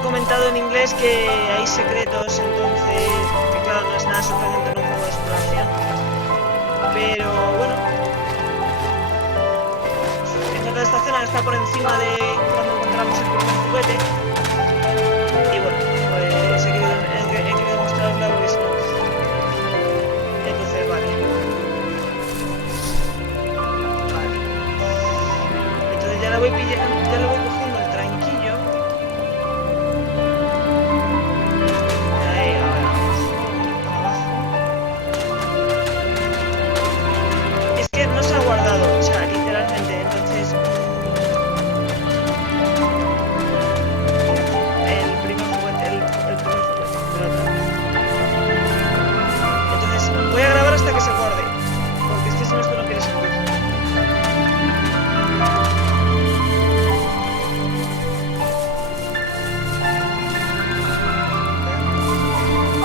ha comentado en inglés que hay secretos, entonces, que claro, no es nada sorprendente en un juego de exploración. Pero bueno, encontrar esta zona que está por encima de cuando encontramos el primer juguete. Y bueno, pues he querido mostrarosla porque si no. Entonces, vale. Entonces ya la voy pillando, ya le voy cogiendo el tranquillo. Ahí, ahora abajo. Es que no se ha guardado, o sea, literalmente, entonces el primer juguete, el primer juguete, pero otra vez. Entonces voy a grabar hasta que se guarde, porque es que si no esto no quiere servir.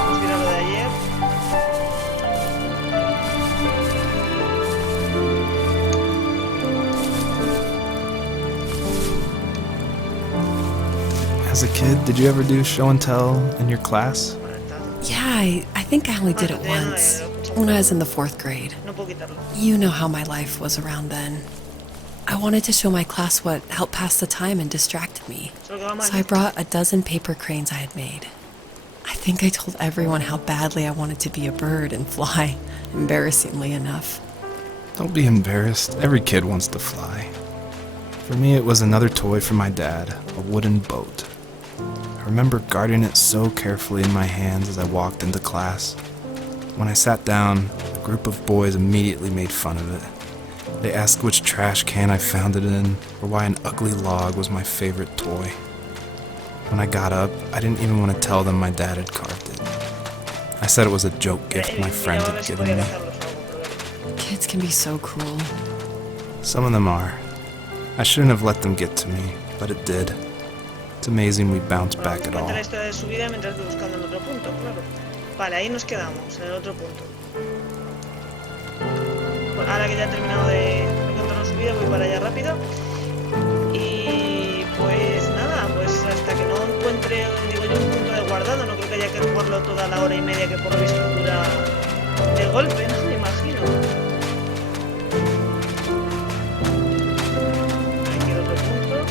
Pues mira lo de ayer. As a kid, did you ever do show and tell in your class? Yeah, I think I only did it once, when I was in the 4th grade. No puedo quitarlo. You know how my life was around then. I wanted to show my class what helped pass the time and distracted me. Solo que va mal. So I brought a dozen paper cranes I had made. I think I told everyone how badly I wanted to be a bird and fly, embarrassingly enough. Don't be embarrassed. Every kid wants to fly. For me, it was another toy from my dad, a wooden boat. I remember guarding it so carefully in my hands as I walked into class. When I sat down, a group of boys immediately made fun of it. They asked which trash can I found it in, or why an ugly log was my favorite toy. When I got up, I didn't even want to tell them my dad had carved it. I said it was a joke gift my friend had given me. Kids can be so cruel. Some of them are. I shouldn't have let them get to me, but it did. It's amazing we bounced back at all. Cuenta la historia de su vida mientras voy buscando en otro punto, claro. Vale, ahí nos quedamos, en el otro punto. Bueno, ahora que ya he terminado de encontrar su vida, voy para allá rápido. Y pues nada, pues hasta que no encuentre, digo yo, un punto de guardado, no creo que haya que jugarlo toda la hora y media que por lo visto dura de golpe, ¿no? Me imagino. Aquí el otro punto.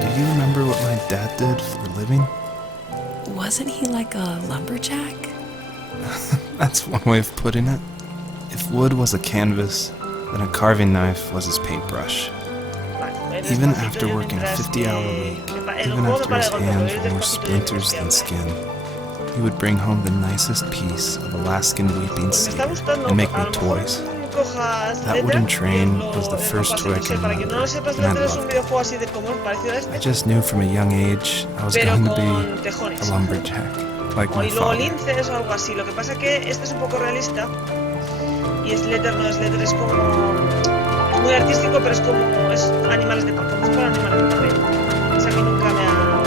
Do you remember what my dad did for a living? Wasn't he like a lumberjack? That's one way of putting it. If wood was a canvas, then a carving knife was his paintbrush. Even after working a 50-hour week, even after his hands were more splinters than skin, he would bring home the nicest piece of Alaskan weeping cedar and make me toys. That wooden train was the first toy I can remember, and I loved it. I just knew from a young age I was going to be a lumberjack, like my Y luego father. linces o algo así. Lo que pasa que este es un poco realista y Slater no, Slater es como... es muy artístico, pero es como... es animales de papel, es para animales de papel. Esa que nunca me ha...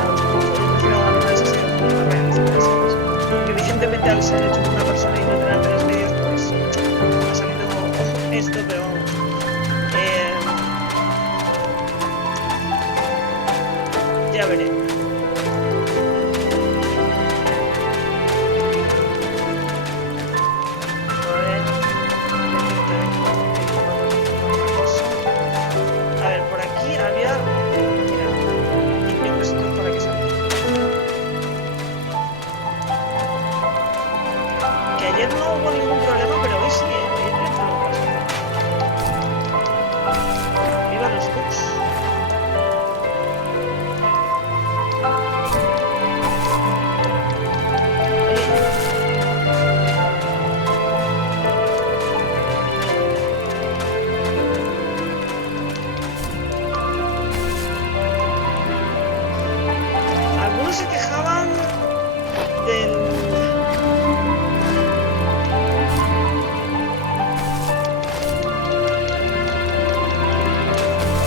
yo prefiero animales así un poco más realistas, ¿sabes? Que evidentemente al ser hecho por una persona y no tener apenas medios, pues ha salido esto, pero vamos. Ya veré. A ver, por aquí había... mira, limpio esto para que salga. Que ayer no hubo ningún problema, pero hoy sí, hoy hay problemas. Viva los bugs. Algunos se quejaban del...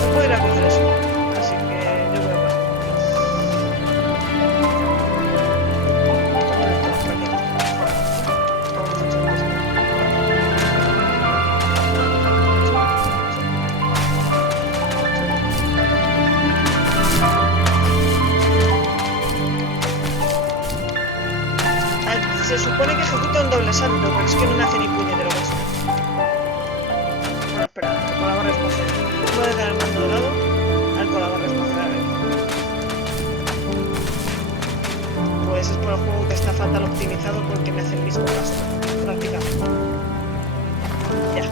no puedo ir a coger eso, así que Se supone que ejecuta un doble salto, pero es que no me hace ni puñetero caso. Bueno, espera, con la barra espacial. Voy a dejar el mando de lado. A ver, con la barra espacial, a ver. Pues es por el juego que está fatal optimizado porque me hace el mismo gasto, prácticamente. Ya.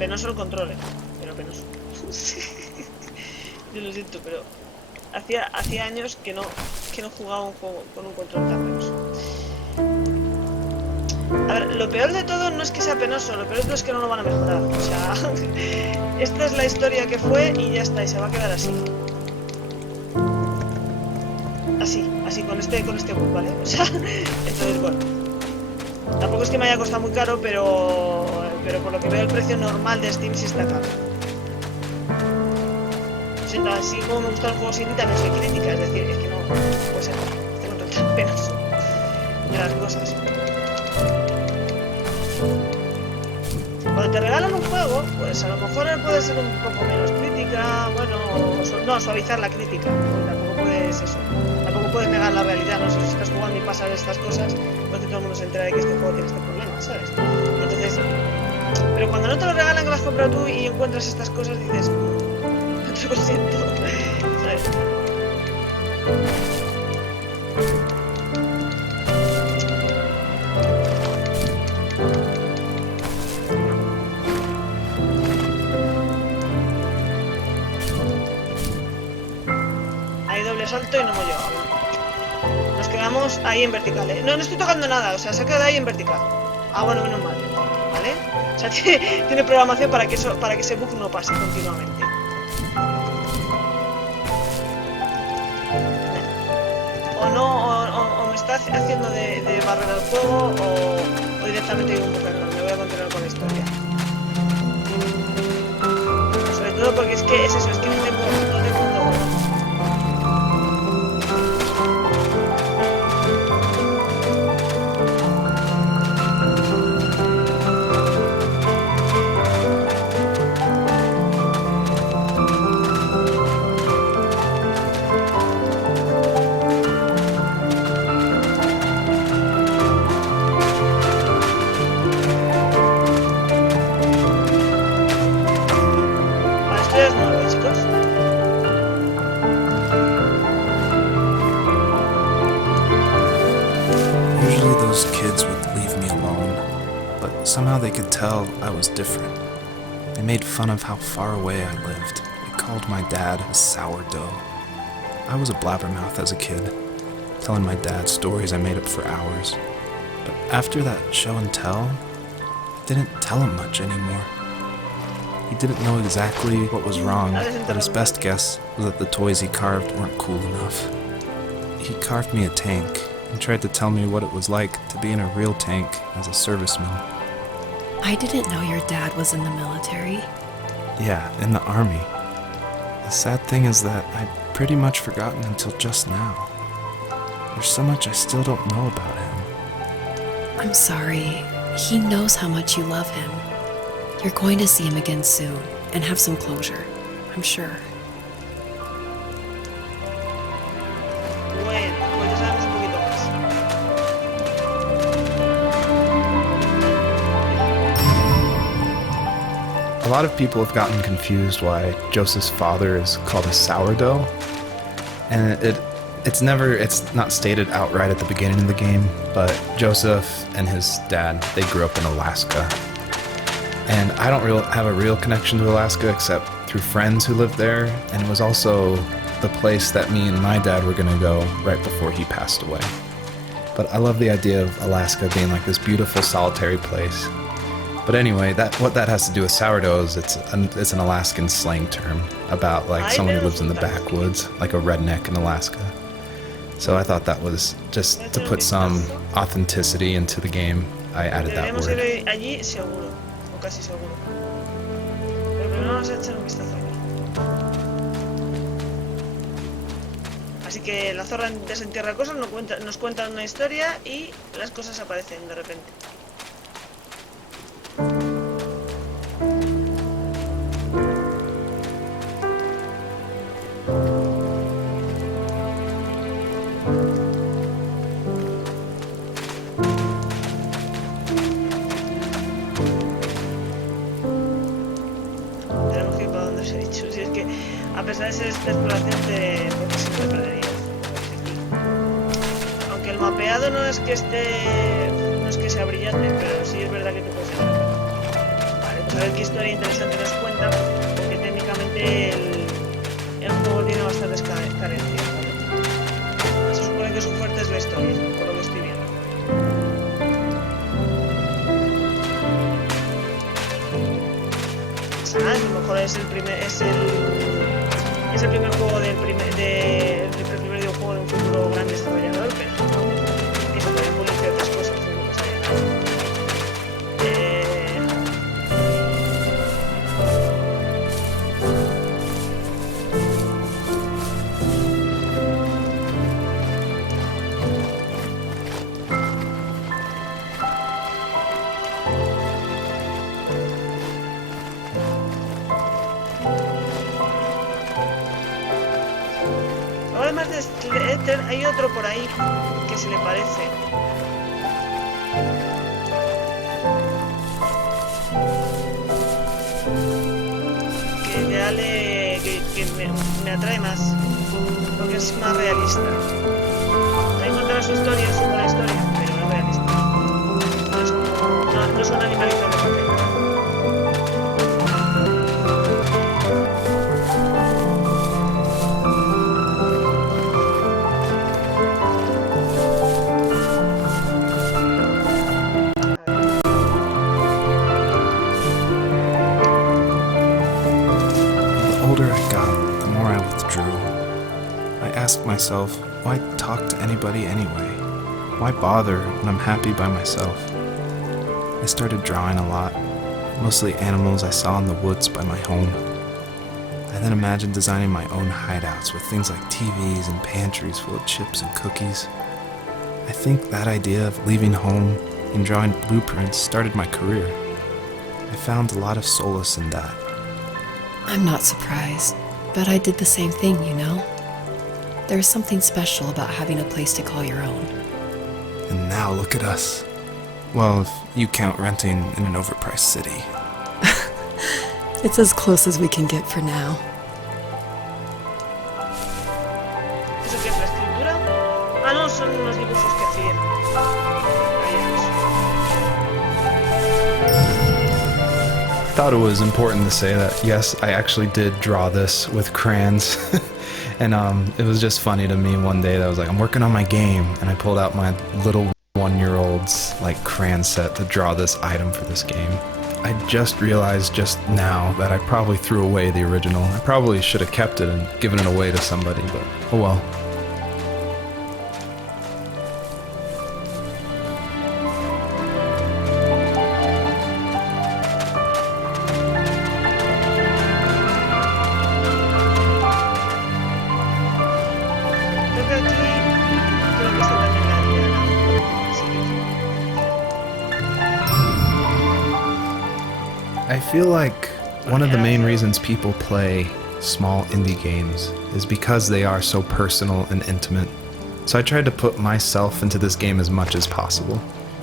Penoso el control, pero penoso. Yo lo siento, pero hacía años que no jugaba un juego con un control tan penoso. A ver, lo peor de todo no es que sea penoso, lo peor es que no lo van a mejorar. O sea, esta es la historia que fue y ya está, y se va a quedar así. Así, con este bug, ¿vale? O sea, entonces, bueno. Tampoco es que me haya costado muy caro, pero por lo que veo el precio normal de Steam sí está caro. O sea, así como me gusta el juego sin también soy crítica, es decir, es que no puede ser este control tan penoso de las cosas. Cuando te regalan un juego, pues a lo mejor puede ser un poco menos crítica, bueno, no, suavizar la crítica, porque tampoco puedes eso. Tampoco puedes negar la realidad, no sé si estás jugando y pasan estas cosas, pues que todo el mundo se entera de que este juego tiene este problema, ¿sabes? Entonces, pero cuando no te lo regalan que lo has comprado tú y encuentras estas cosas, dices, lo siento, ¿sabes? Hay doble salto y no hemos llegado. Nos quedamos ahí en vertical, ¿eh? No estoy tocando nada, o sea, se ha quedado ahí en vertical. Ah, bueno, menos mal, ¿vale? O sea, tiene programación para que ese bug no pase continuamente. O me está haciendo de barrer el juego o directamente hay un bug error. Me voy a continuar con la historia. Sobre todo porque es que es eso, es que no tengo un logro. Usually those kids would leave me alone, but somehow they could tell I was different. They made fun of how far away I lived. They called my dad a sourdough. I was a blabbermouth as a kid, telling my dad stories I made up for hours. But after that show and tell, I didn't tell him much anymore. He didn't know exactly what was wrong, but his best guess was that the toys he carved weren't cool enough. He carved me a tank and tried to tell me what it was like to be in a real tank as a serviceman. I didn't know your dad was in the military. Yeah, in the army. The sad thing is that I'd pretty much forgotten until just now. There's so much I still don't know about him. I'm sorry. He knows how much you love him. You're going to see him again soon and have some closure, I'm sure. Bueno, pues ya sabemos un poquito más. A lot of people have gotten confused why Joseph's father is called a sourdough, and it's not stated outright at the beginning of the game, but Joseph and his dad, they grew up in Alaska. And I don't have a real connection to Alaska except through friends who lived there, and it was also the place that me and my dad were gonna go right before he passed away. But I love the idea of Alaska being like this beautiful solitary place. But anyway, what that has to do with sourdough is it's an Alaskan slang term about like someone who lives in the backwoods, like a redneck in Alaska. So I thought that was just to put some authenticity into the game. I added that word. Ir allí seguro, o casi seguro. Pero primero vamos a echar un vistazo aquí. Así que la zorra desentierra cosas, nos cuenta una historia y las cosas aparecen de repente. os he dicho. Si es que, a pesar de ser esta exploración, siempre perdería. Aunque el mapeado no es que sea brillante, pero sí es verdad que te puedes llegar. Vale, pues a ver qué historia interesante nos cuenta, porque técnicamente el juego tiene bastantes carencias. Se supone que su fuerte es la historia, por lo que estoy viendo. A lo mejor es el primer juego del primer videojuego de un futuro gran desarrollador, pero eso pueden publicar otras cosas, no pasaría nada. Además de Ether, hay otro por ahí que se le parece. Que me atrae más, porque es más realista. Hay que contar su historia, es una buena historia, pero es realista. No son animalitos de papel. The older I got, the more I withdrew. I asked myself, why talk to anybody anyway? Why bother when I'm happy by myself? I started drawing a lot, mostly animals I saw in the woods by my home. I then imagined designing my own hideouts with things like TVs and pantries full of chips and cookies. I think that idea of leaving home and drawing blueprints started my career. I found a lot of solace in that. I'm not surprised, but I did the same thing, you know? There's something special about having a place to call your own. And now look at us. Well, if you count renting in an overpriced city. It's as close as we can get for now. ¿Eso qué es la escritura? Ah, no, son unos dibujos que hacía. I thought it was important to say that, yes, I actually did draw this with crayons. And it was just funny to me one day that I was like, I'm working on my game, and I pulled out my little 1-year-old's like crayon set to draw this item for this game. I just realized just now that I probably threw away the original. I probably should have kept it and given it away to somebody, but oh well. Creo que aquí creo que está también la diana. Sí. I feel like one of the main reasons people play small indie games is because they are so personal and intimate. So I tried to put myself into this game as much as possible.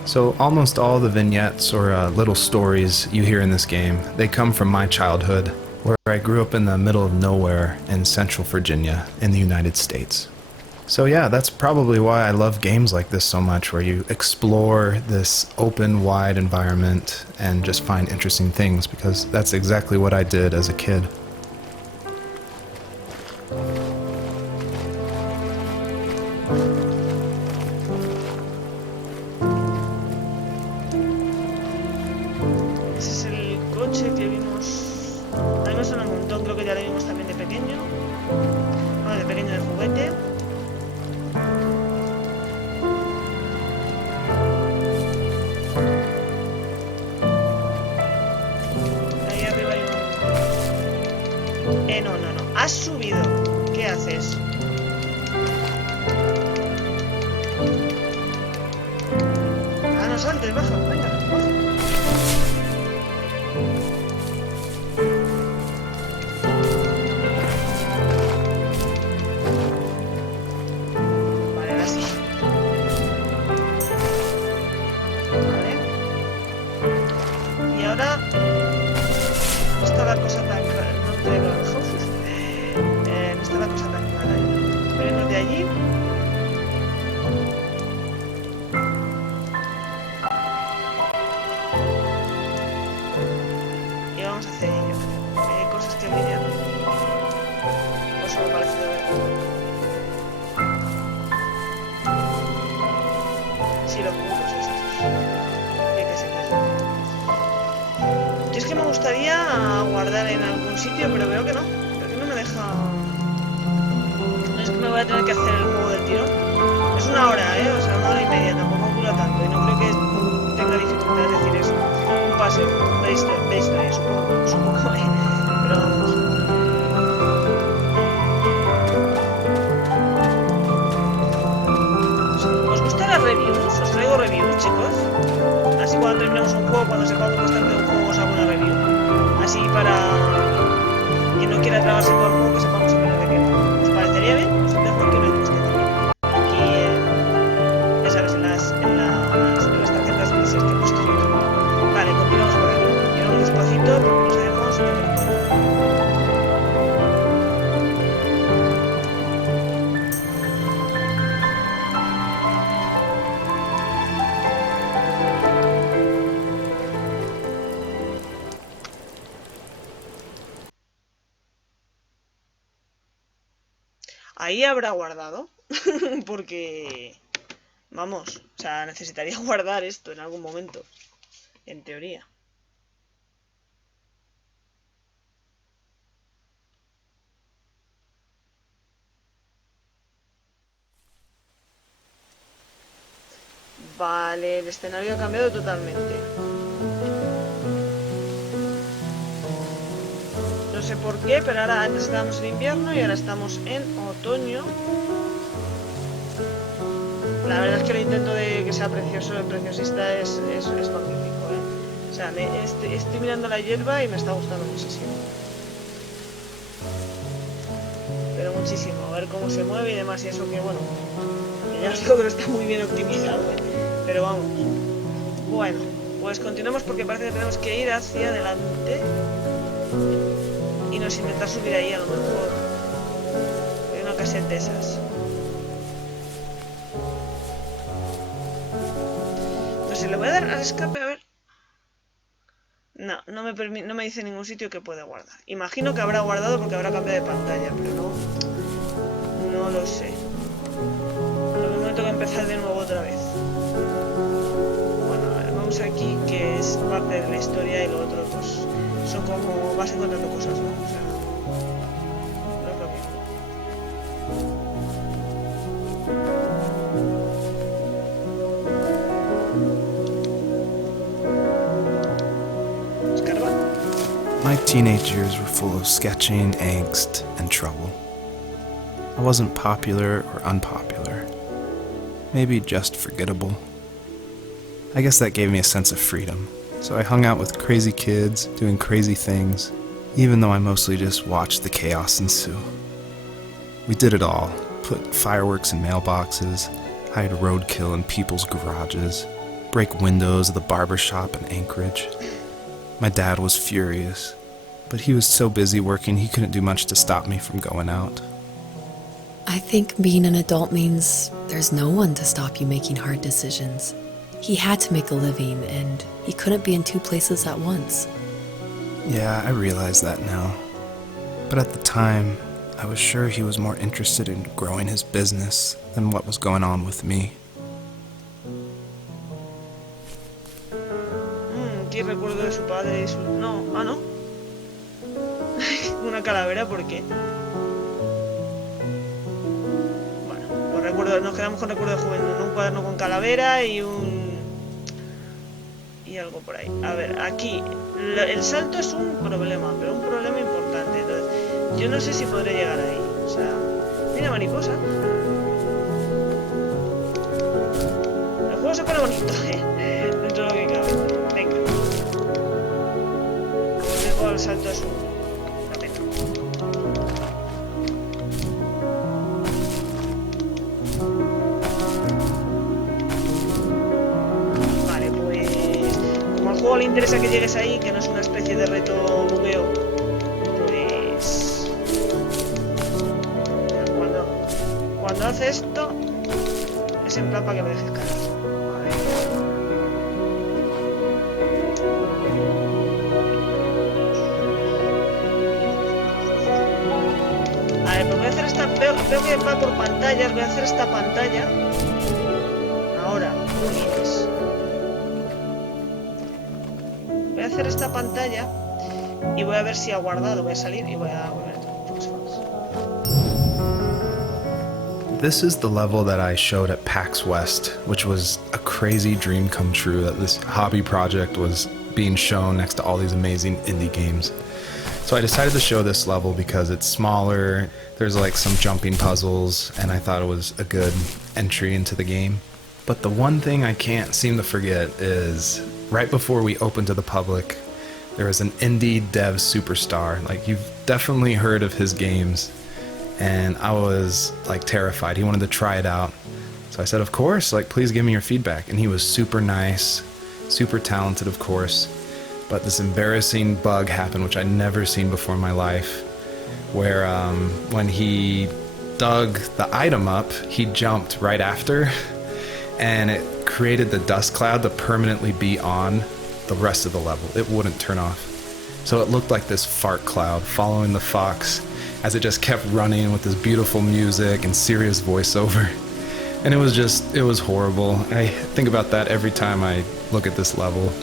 So almost all the vignettes or little stories you hear in this game, they come from my childhood, where I grew up in the middle of nowhere in Central Virginia in the United States. So yeah, that's probably why I love games like this so much, where you explore this open, wide environment and just find interesting things, because that's exactly what I did as a kid. Ese es el coche que vimos. A mí me suena un montón, creo que ya lo vimos también de pequeño. Bueno, de pequeño de juguete. Ahí arriba hay un... no. Has subido. ¿Qué haces? Ah, no saltes, baja, venga, baja. Vale, ahora sí. Vale. Y ahora... No está la cosa tan clara, no te veo. vamos a hacer ello. Hay cosas que brillan. O eso me parece de ver. Sí, los puntos esos. Sí que sé que es. Yo es que me gustaría guardar en algún sitio, pero veo que no. Veo que no me deja... No es que me voy a tener que hacer el juego del tirón. Es una hora, o sea, 1 hora y media, tampoco dura tanto. Y no creo que tenga dificultad, es decir, es un paseo de historia, supongo, pero vamos. ¿Os gustan las reviews? ¿Os traigo reviews, chicos? Así cuando terminemos un juego, cuando sepamos bastante de un juego, os hago una review. Así para quien no quiera trabarse todo el juego, que sepamos al final de qué va. ¿Os parecería bien? Os dejo aquí una encuesta también. Aquí, ya sabes, en las tarjetas grises que he puesto yo. Vale, continuamos por aquí. Llevamos despacito porque no sabemos lo que nos puede. Ahí habrá guardado, porque, vamos, o sea, necesitaría guardar esto en algún momento, en teoría. Vale, el escenario ha cambiado totalmente. No sé por qué, pero ahora antes estábamos en invierno y ahora estamos en otoño. La verdad es que el intento de que sea precioso, el preciosista es magnífico, O sea, estoy mirando la hierba y me está gustando muchísimo. Pero muchísimo, a ver cómo se mueve y demás, y eso que bueno, ya os digo que no está muy bien optimizado, pero vamos. Bueno, pues continuamos porque parece que tenemos que ir hacia adelante y nos intentar subir ahí a lo mejor. Hay una caseta de esas. Entonces le voy a dar al escape a ver. No me dice ningún sitio que pueda guardar. Imagino que habrá guardado porque habrá cambiado de pantalla, pero no lo sé. En algún momento que empezar de nuevo otra vez. Bueno, a ver, vamos aquí, que es parte de la historia, y lo otro pues son como vas encontrando cosas, ¿no? O sea, no es lo mismo. My teenage years were full of sketching, angst, and trouble. I wasn't popular or unpopular. Maybe just forgettable. I guess that gave me a sense of freedom, so I hung out with crazy kids, doing crazy things, even though I mostly just watched the chaos ensue. We did it all, put fireworks in mailboxes, hide roadkill in people's garages, break windows of the barber shop in Anchorage. My dad was furious, but he was so busy working he couldn't do much to stop me from going out. I think being an adult means there's no one to stop you making hard decisions. He had to make a living, and he couldn't be in two places at once. Yeah, I realize that now. But at the time, I was sure he was more interested in growing his business than what was going on with me. ¿Qué recuerdo de su padre y su... No, ¿no? Una calavera, ¿por qué? Bueno, pues recuerdo, nos quedamos con recuerdo de juventud, ¿no? Un cuaderno con calavera y algo por ahí. A ver, aquí el salto es un problema, pero un problema importante. Entonces, yo no sé si podré llegar ahí. O sea, mira, mariposa. El juego se pone bonito, dentro de lo que cabe. Venga. El salto es una pena. Vale, pues como al juego le interesa que llegues ahí, que no es una especie de reto bugueo, pues cuando hace esto es en plan para que me dejes caer. A ver. veo que va por pantallas. Voy a hacer esta pantalla. Ahora, jolines. Voy a hacer esta pantalla y voy a ver si ha guardado. Voy a salir y voy a volver. This is the level that I showed at PAX West, which was a crazy dream come true that this hobby project was being shown next to all these amazing indie games. So I decided to show this level because it's smaller, there's like some jumping puzzles, and I thought it was a good entry into the game. But the one thing I can't seem to forget is right before we opened to the public, there was an indie dev superstar. Like, you've definitely heard of his games. And I was like terrified. He wanted to try it out. So I said, of course, like, please give me your feedback. And he was super nice, super talented, of course. But this embarrassing bug happened, which I'd never seen before in my life, where when he dug the item up, he jumped right after, and it created the dust cloud to permanently be on the rest of the level. It wouldn't turn off. So it looked like this fart cloud following the fox as it just kept running with this beautiful music and serious voiceover. And it was horrible. I think about that every time I look at this level.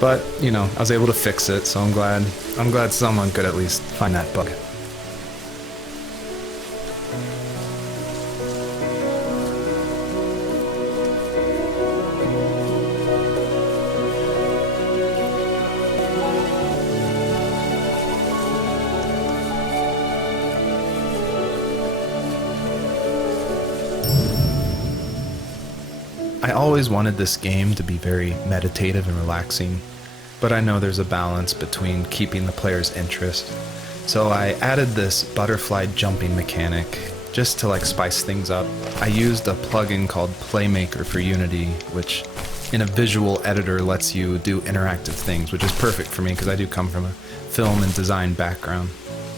But, you know, I was able to fix it, so I'm glad someone could at least find that bug. I always wanted this game to be very meditative and relaxing, but I know there's a balance between keeping the player's interest. So I added this butterfly jumping mechanic just to like spice things up. I used a plugin called Playmaker for Unity, which in a visual editor lets you do interactive things, which is perfect for me because I do come from a film and design background.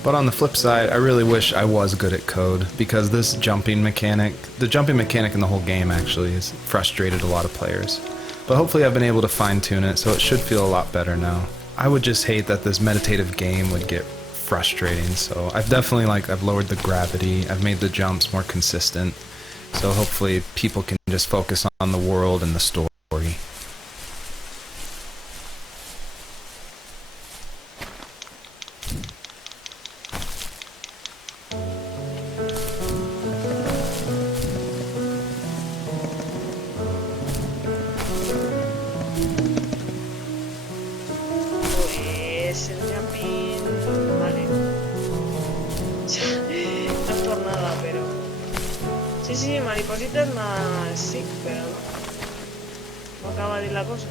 But on the flip side, I really wish I was good at code, because this jumping mechanic, the jumping mechanic in the whole game actually has frustrated a lot of players. But hopefully I've been able to fine-tune it, so it should feel a lot better now. I would just hate that this meditative game would get frustrating, so I've lowered the gravity, I've made the jumps more consistent, so hopefully people can just focus on the world and the story. Sí, maripositas más sí, pero no acaba de ir la cosa.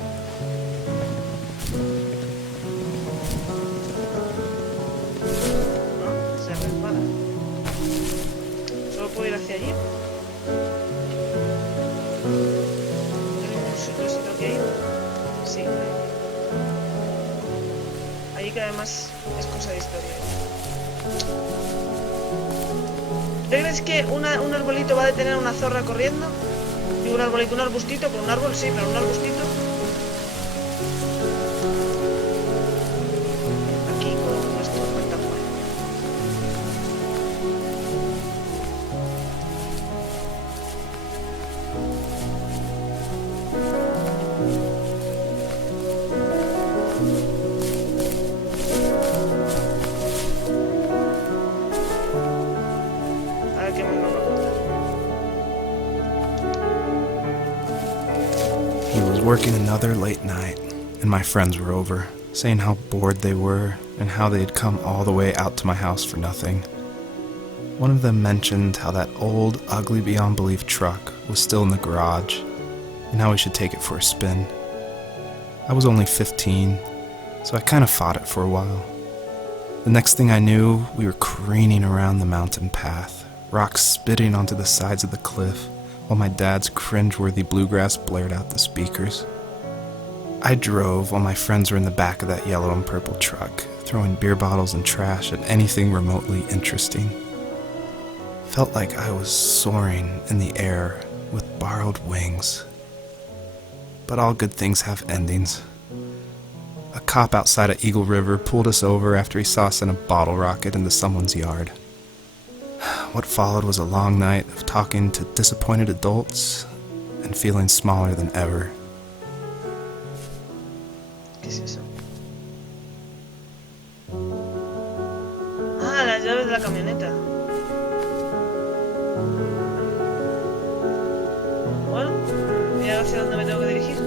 No, se resbala. Solo puedo ir hacia allí. ¿Tengo un sitio que ir? Sí, allí que además es cosa de historia. ¿Te crees que un arbolito va a detener a una zorra corriendo? Digo, un arbolito, un arbustito, pero un árbol sí, pero un arbustito. Aquí con esto cuenta fuera. He was working another late night, and my friends were over, saying how bored they were and how they had come all the way out to my house for nothing. One of them mentioned how that old, ugly beyond belief truck was still in the garage, and how we should take it for a spin. I was only 15, so I kind of fought it for a while. The next thing I knew, we were careening around the mountain path, rocks spitting onto the sides of the cliff, while my dad's cringeworthy bluegrass blared out the speakers. I drove while my friends were in the back of that yellow and purple truck, throwing beer bottles and trash at anything remotely interesting. Felt like I was soaring in the air with borrowed wings. But all good things have endings. A cop outside of Eagle River pulled us over after he saw us in a bottle rocket into someone's yard. What followed was a long night of talking to disappointed adults and feeling smaller than ever. ¿Qué es eso? Ah, las llaves de la camioneta. Bueno, mira hacia dónde me tengo que dirigir.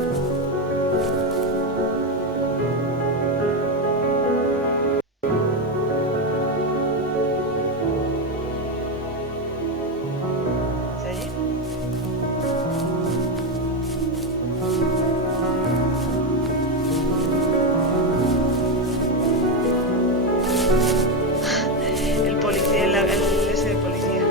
¿Hacia allí? El policía, el ese de policía.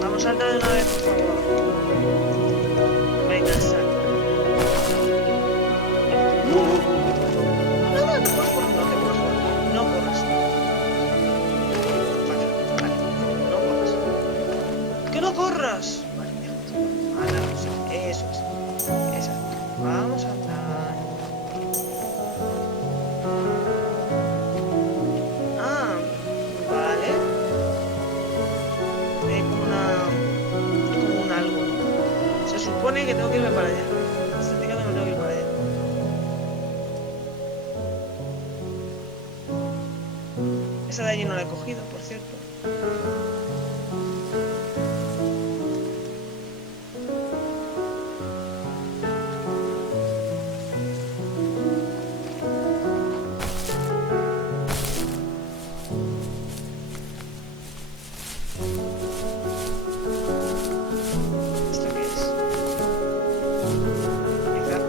Vamos, salta de una vez, por favor. Venga, salta. No, no, no te puedes correr, no te puedes correr. No corras. Vale, vale, no corras. ¡Que no corras! Vale, ya. Anda, sí, eso es. Exacto. Vamos a andar. Ah, vale. Hay como un algo. Se supone que tengo que irme para allá. Se indica que me tengo que ir para allá. Esa de allí no la he cogido, por cierto. ¿Esto qué es? Pizarra.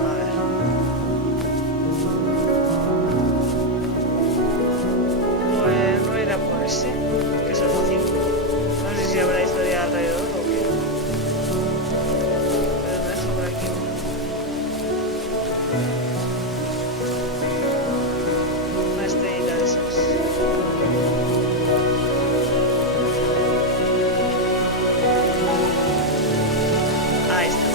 A ver. Pues voy a ir a por ese, que es el fácil. No sé si habrá historia alrededor o qué. Pero me dejo por aquí. Una estrellita de esas. Ahí está.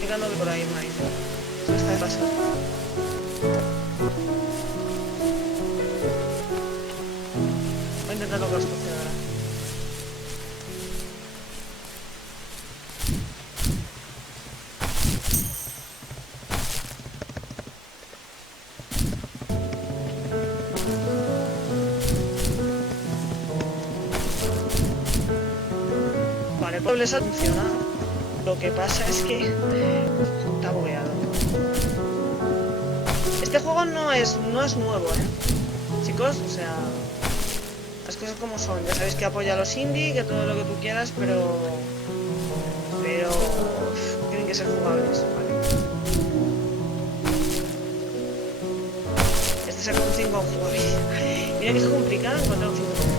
Fíjate que por ahí me dice. Eso está de paso. Voy a intentar lograr esta opción ahora. Vale, pues les ha funcionado. Lo que pasa es que está bugueado. Este juego no es nuevo, chicos, o sea, las cosas como son. Ya sabéis que apoya a los indie, que todo lo que tú quieras, pero tienen que ser jugables, ¿vale? Este saca un 5 en jugabilidad. Mira que es complicado encontrar un 5 en jugabilidad.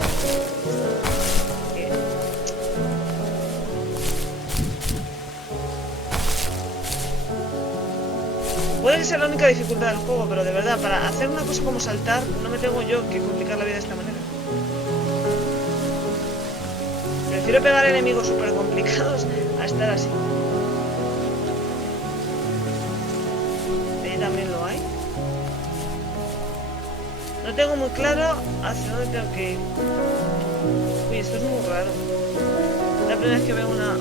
Puede que sea la única dificultad del juego, pero de verdad, para hacer una cosa como saltar, no me tengo yo que complicar la vida de esta manera. Prefiero pegar enemigos súper complicados a estar así. Ahí también lo hay. No tengo muy claro hacia dónde tengo que ir. Uy, esto es muy raro. Es la primera vez que veo una...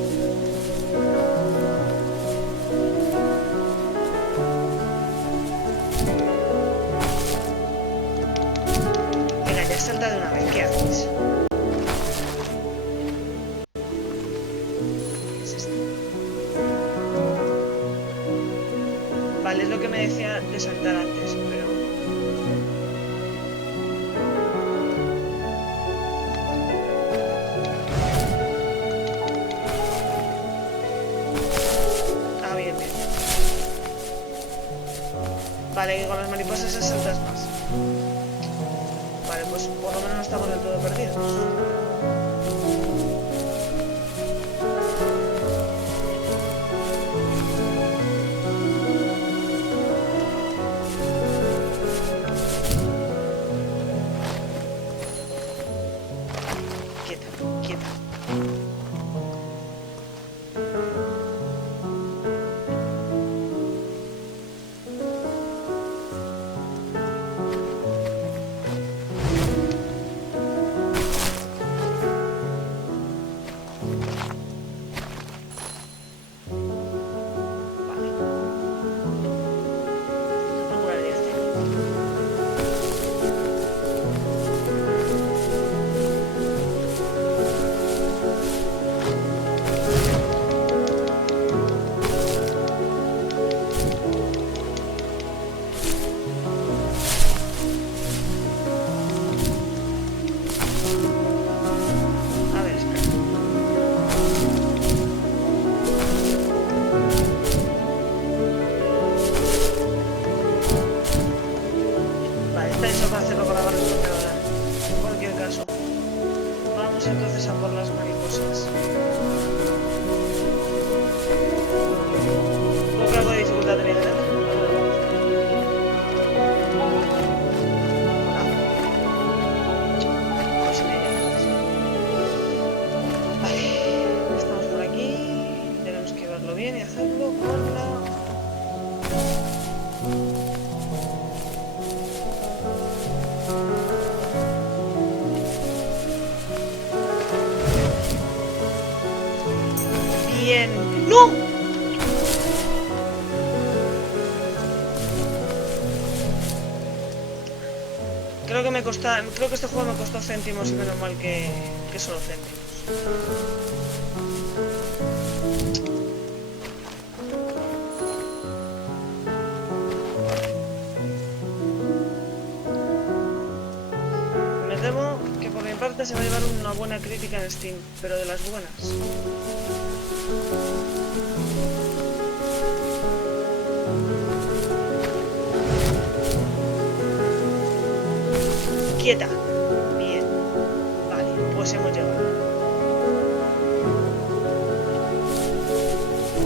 Salta de una vez, ¿qué haces? ¿Qué es esto? Vale, es lo que me decía de saltar antes, pero... Ah, bien, bien. Vale, y con las mariposas esas saltas más. Vale, pues por lo menos no estamos del todo perdidos. Quieta, quieta. Vale. No curaría este. A ver, espera. Vale, está hecho para hacerlo con la barra estropeadora. En cualquier caso. Vamos entonces a por las mariposas. Creo que algo de dificultad tenía que tener. Pues me Vale, estamos por aquí. Tenemos que verlo bien y hacerlo con la... Bien. ¡No! Creo que este juego me costó céntimos y menos mal que solo céntimos. Me temo que por mi parte se va a llevar una buena crítica en Steam, pero de las buenas. Quieta. Bien. Vale, pues hemos llegado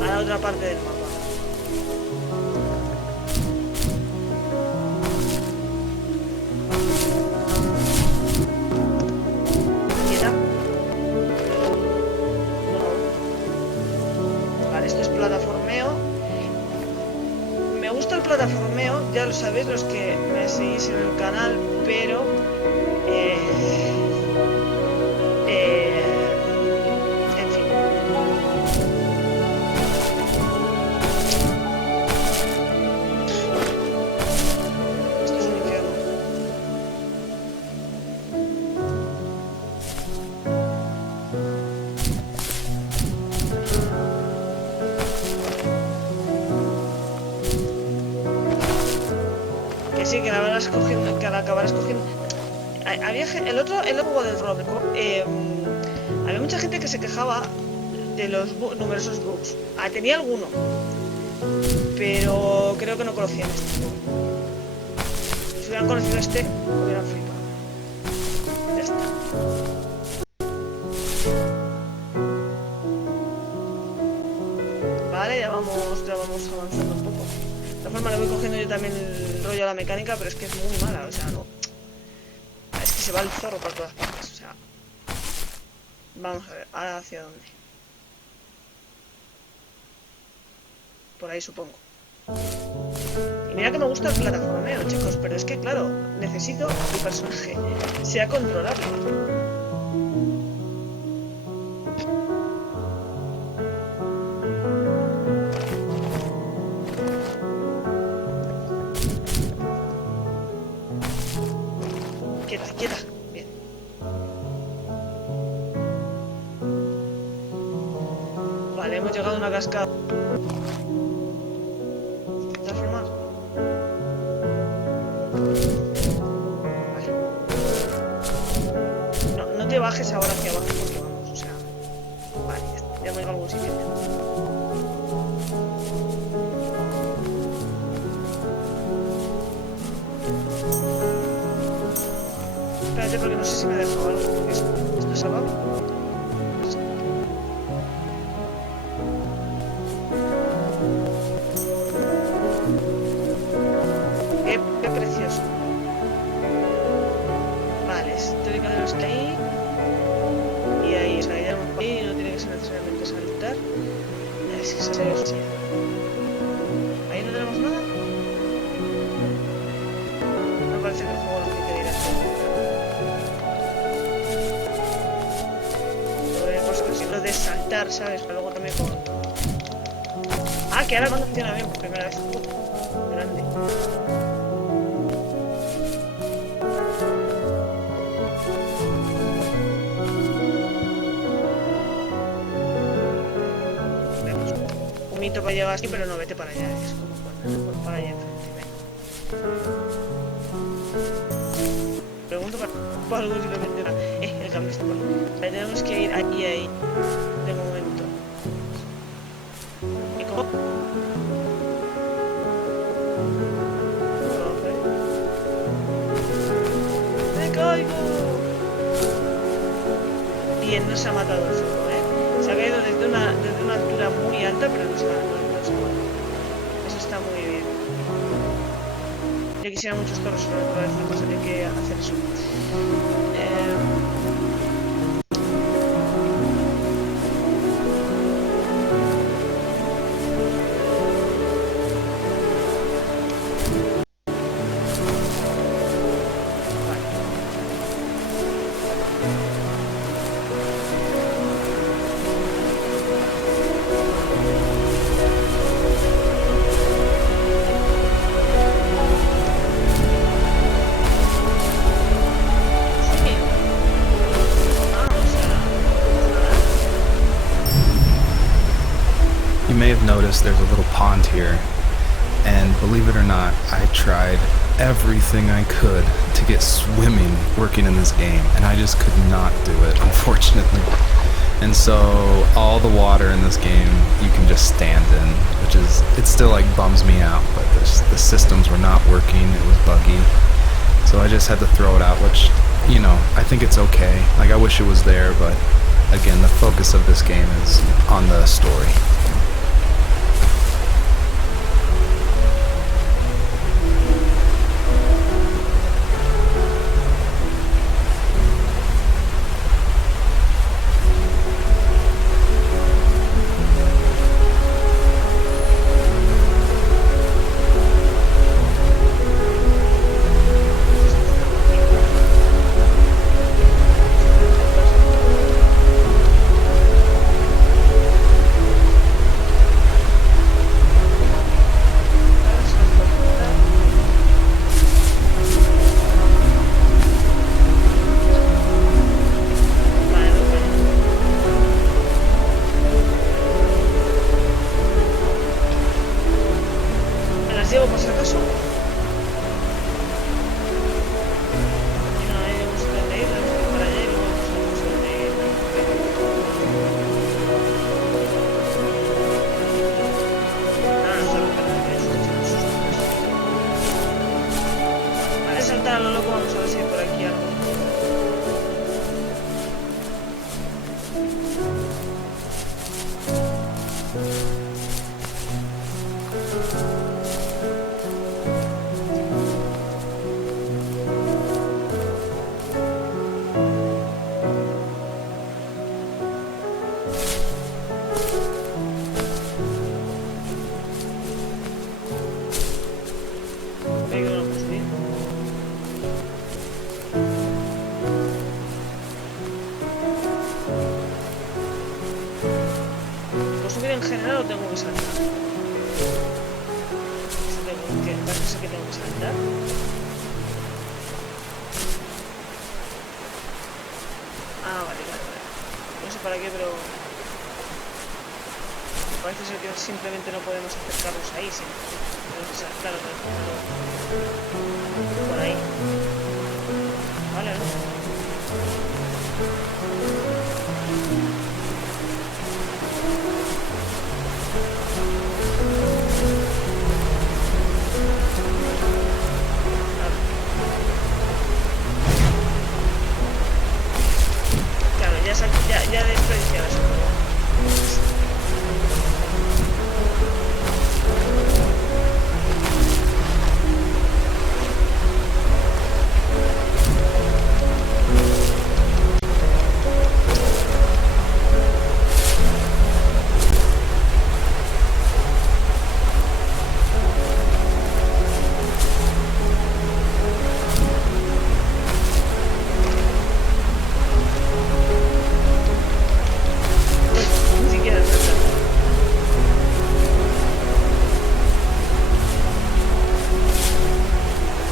a la otra parte del mapa. Quieta. No. Vale, esto es plataformeo. Me gusta el plataformeo, ya lo sabéis los que me seguís en el canal, pero en fin. Esto es un infierno. Que sí, que la acabarás cogiendo, que la acabarás cogiendo. Había el otro juego del rol, había mucha gente que se quejaba de los numerosos bugs. Tenía alguno, pero creo que no conocían este. Si hubieran conocido este, hubieran flipado. Ya está. Vale, ya vamos avanzando un poco. De esta forma le voy cogiendo yo también el rollo a la mecánica, pero es que es muy mala, o sea, no. Es que se va el zorro por todas partes, o sea. Vamos a ver, ¿ahora hacia dónde? Por ahí supongo. Y mira que me gusta el plataformeo, chicos, pero es que claro, necesito que el personaje sea controlable. Quieta, quieta. Bien. Vale, hemos llegado a una cascada. De todas formas, Vale, ya me digo algún sitio. Espérate, porque no sé si me ha dejado algo. Porque esto es salvable. Qué precioso. Vale, estoy que tenemos que ahí. Y ahí, o sea, ya ahí no tiene que ser necesariamente saltar. Es que se ve así. Ahí no tenemos nada. No parece que el juego lo que quiere ir a hacer. Lo de saltar, ¿sabes? Pero luego también con... Ah, que ahora cuando funciona bien por primera vez. Grande. Vemos. Un mito para llegar aquí, pero no, vete para allá. Es como cuando para allá enfrente. Pregunto para algo si lo menciona. El cambio está por ahí. Tenemos que ir aquí, ahí. De momento. ¿Y cómo? ¡Me caigo! Bien, no se ha matado el fuego, ¿eh? Se ha caído desde una altura muy alta, pero no se ha muerto. Eso está muy bien. Yo quisiera muchos carros en la naturaleza, pues hay que hacer eso. You may have noticed there's a little pond here, and believe it or not, I tried everything I could to get swimming working in this game, and I just could not do it, unfortunately. And so all the water in this game you can just stand in, which is, it still like bums me out, but the systems were not working, it was buggy. So I just had to throw it out, which, you know, I think it's okay. Like, I wish it was there, but again, the focus of this game is on the story. Llevo por si acaso. No, ahí me gusta dónde ir, para allá y luego sabemos dónde ir. Vale, saltar a lo loco, vamos a ver si hay por aquí algo. En general lo tengo que saltar. Parece que tengo que saltar. Ah, vale. No sé para qué, pero parece ser que simplemente no podemos acercarnos ahí, sí. Tenemos que saltar otra vez por ahí. Vale, ¿no? ya desperdiciaba eso. Ni siquiera es verdad.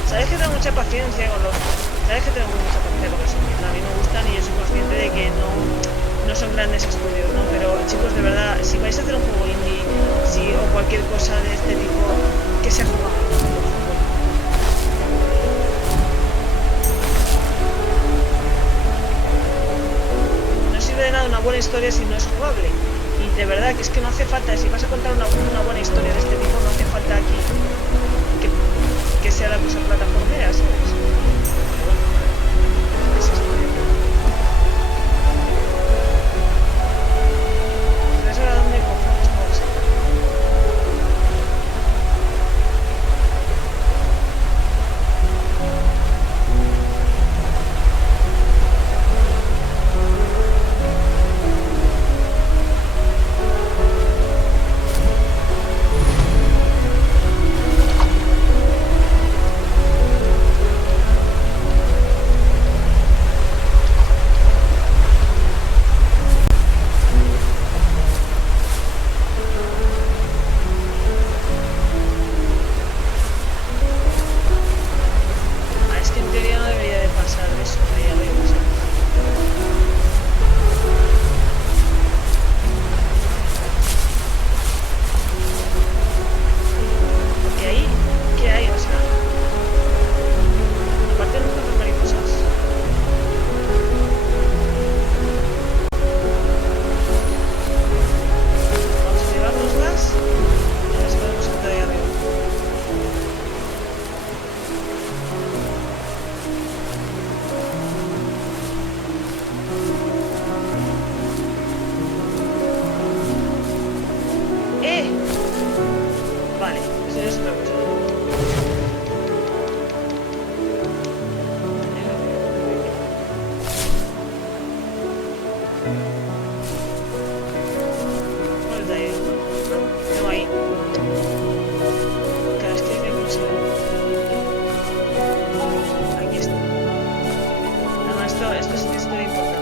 Sabes que tengo mucha paciencia con los... Sabes que tengo mucha paciencia con los indies, ¿no? A mí me gustan y yo soy consciente de que no son grandes estudios, ¿no? Pero chicos, de verdad, si vais a hacer un juego indie, o cualquier cosa de este tipo, que sea jugable, por favor. No sirve de nada una buena historia si no es jugable. Y de verdad que es que no hace falta, si vas a contar una buena historia de este tipo, no hace falta aquí que sea la cosa plataformera, ¿sabes? Pero bueno, es historia. ¿Sabes ahora dónde encontramos todo esto? Es que en teoría no debería de pasar de eso, debería de pasar. Porque ahí, ¿qué hay? O sea, aparte no encuentro mariposas. Vamos a llevárnoslas y las podemos quitar ahí arriba. ¡Eh! Vale, eso ya es otra cosa. ¿Cuál está ahí? Tengo ahí. Claro, es que hay que conseguir. Aquí está. Nada más, esto sí que es muy importante.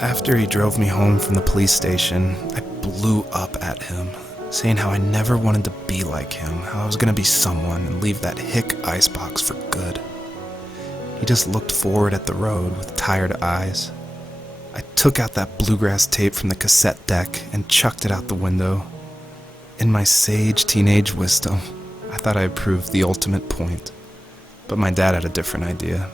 After he drove me home from the police station, I blew up at him, saying how I never wanted to be like him, how I was gonna be someone and leave that hick icebox for good. He just looked forward at the road with tired eyes. I took out that bluegrass tape from the cassette deck and chucked it out the window. In my sage teenage wisdom, I thought I had proved the ultimate point. But my dad had a different idea.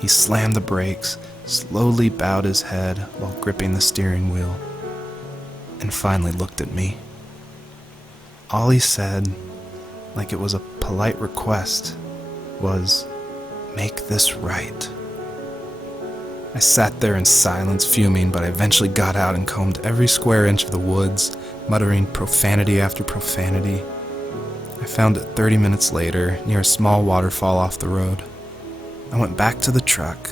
He slammed the brakes, slowly bowed his head while gripping the steering wheel, and finally looked at me. All he said, like it was a polite request, was, "Make this right." I sat there in silence, fuming, but I eventually got out and combed every square inch of the woods, muttering profanity after profanity. I found it 30 minutes later, near a small waterfall off the road. I went back to the truck,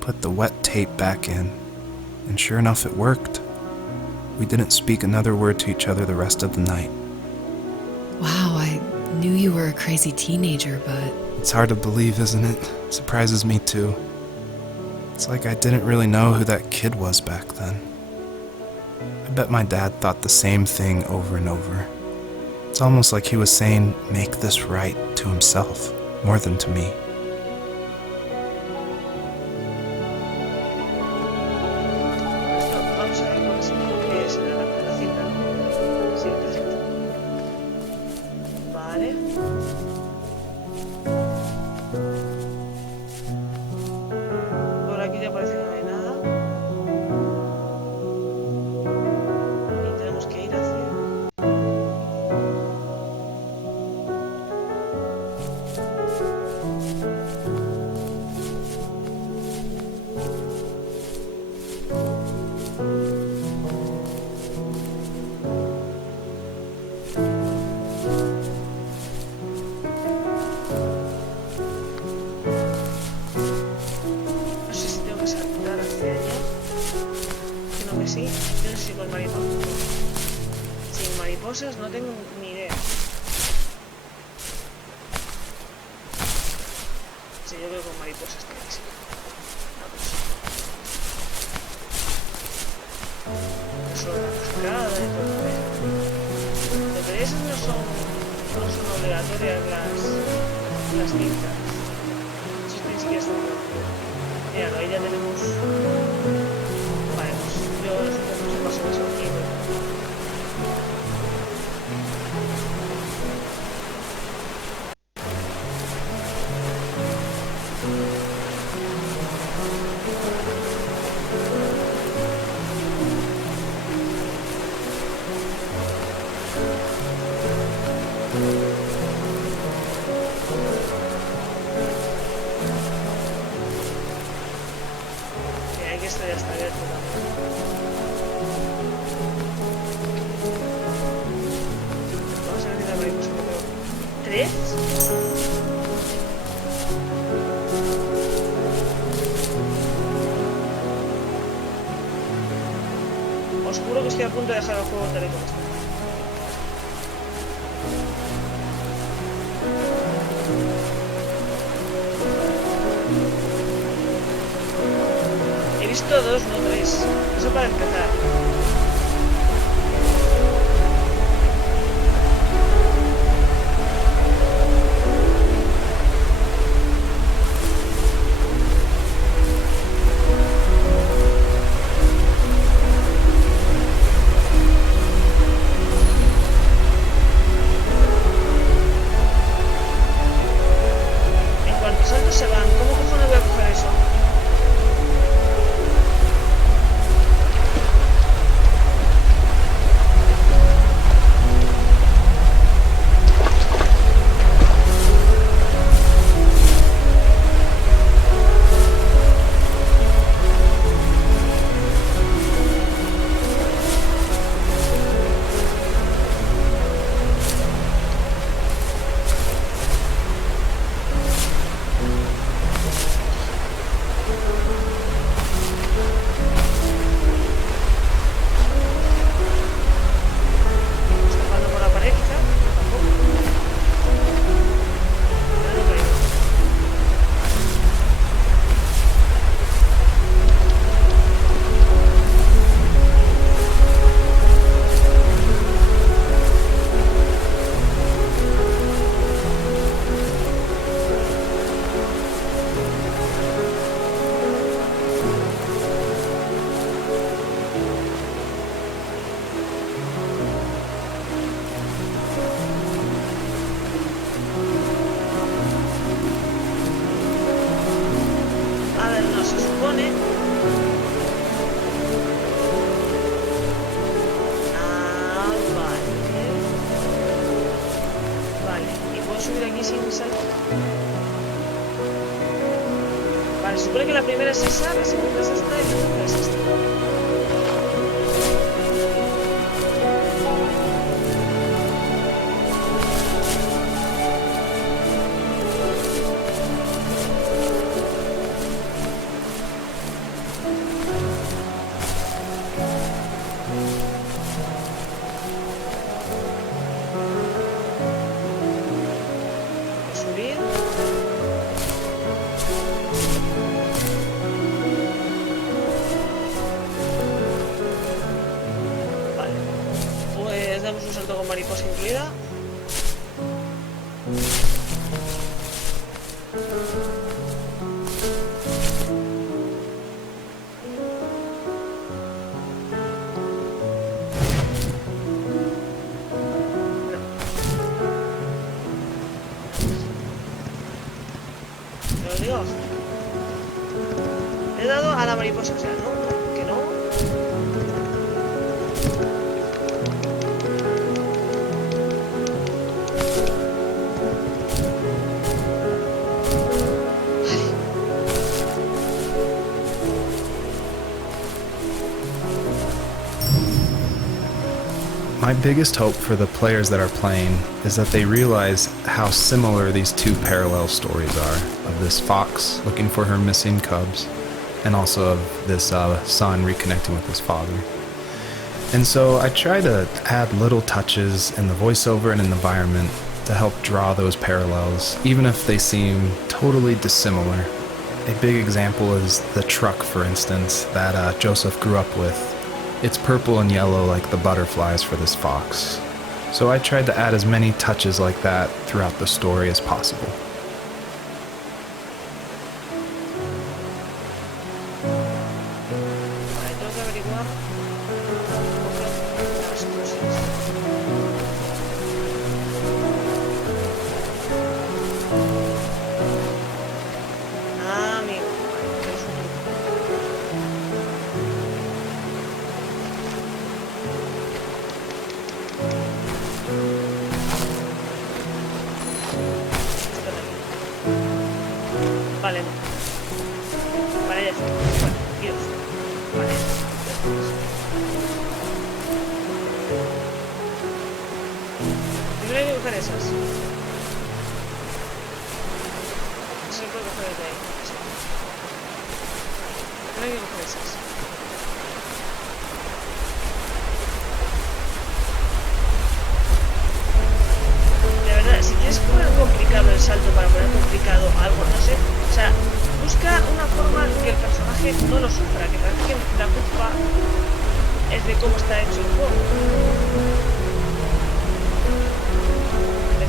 put the wet tape back in, and sure enough it worked. We didn't speak another word to each other the rest of the night. Wow, I knew you were a crazy teenager, but It's hard to believe, isn't it? It surprises me too. It's like I didn't really know who that kid was back then. I bet my dad thought the same thing over and over. It's almost like he was saying, "Make this right," to himself, more than to me. Vamos a ver cuál es lo que es la cinta, ¿no? Sí, perfecto. Vale. Por aquí ya parece que no hay nada. Y tenemos que ir hacia... no tengo ni idea. Sí, yo creo que con mariposas tiene que ser. Eso de la cascada y todo eso. Lo que esas no son obligatorias las cintas. Eso ni siquiera son obligatorias. Mira, ahí ya tenemos. Vale, pues yo supongo que paso eso aquí. Esto ya está abierto también. Vamos a ver si la mariposa me veo. ¿3? Os juro que estoy a punto de dejar el juego tal y como está. He visto 2, no 3. Eso para empezar. En cuanto saltos se van, ¿cómo cojones voy a coger eso? Escapando por la pared, quizá. Tampoco. Ya no caigo. A ver, no, se supone. Ah, vale. Vale, ¿y puedo subir aquí sin salto? Vale, se supone que la primera es esa, la segunda es esta y la tercera es esta. Subir. Vale. Pues damos un salto con mariposa incluida. ¿Te lo digo? Le he dado a la mariposa, o sea, no, que no. My biggest hope for the players that are playing is that they realize how similar these two parallel stories are, of this fox looking for her missing cubs and also of this son reconnecting with his father. And so I try to add little touches in the voiceover and in the environment to help draw those parallels, even if they seem totally dissimilar. A big example is the truck, for instance, that Joseph grew up with. It's purple and yellow like the butterflies for this fox. So I tried to add as many touches like that throughout the story as possible. Vale, no. Vale, ya está. Bueno, Dios. Vale. Primero hay que coger esas. Eso se puede coger desde ahí. Sí. Primero hay que coger esas. De verdad, si quieres poner complicado el salto para poner complicado algo, no sé, o sea, busca una forma que el personaje no lo sufra, que parece que la culpa es de cómo está hecho el juego.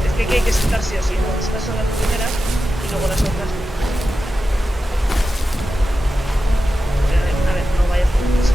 Es que aquí hay que saltar sí o sí, ¿no? Estas son las primeras y luego las otras. A ver, no vayas por eso.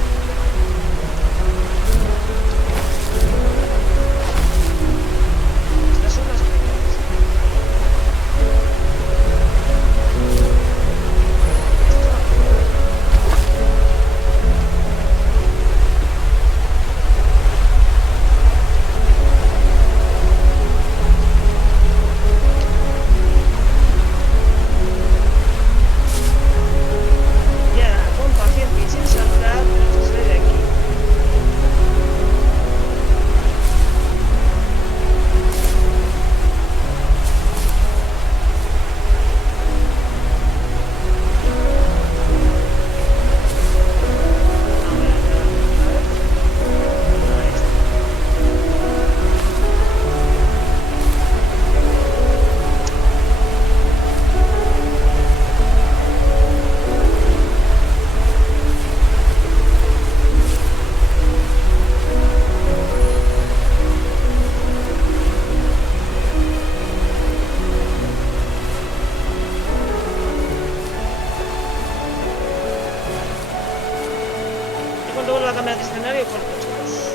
Cuando vuelva a cambiar de escenario, corto, chicos.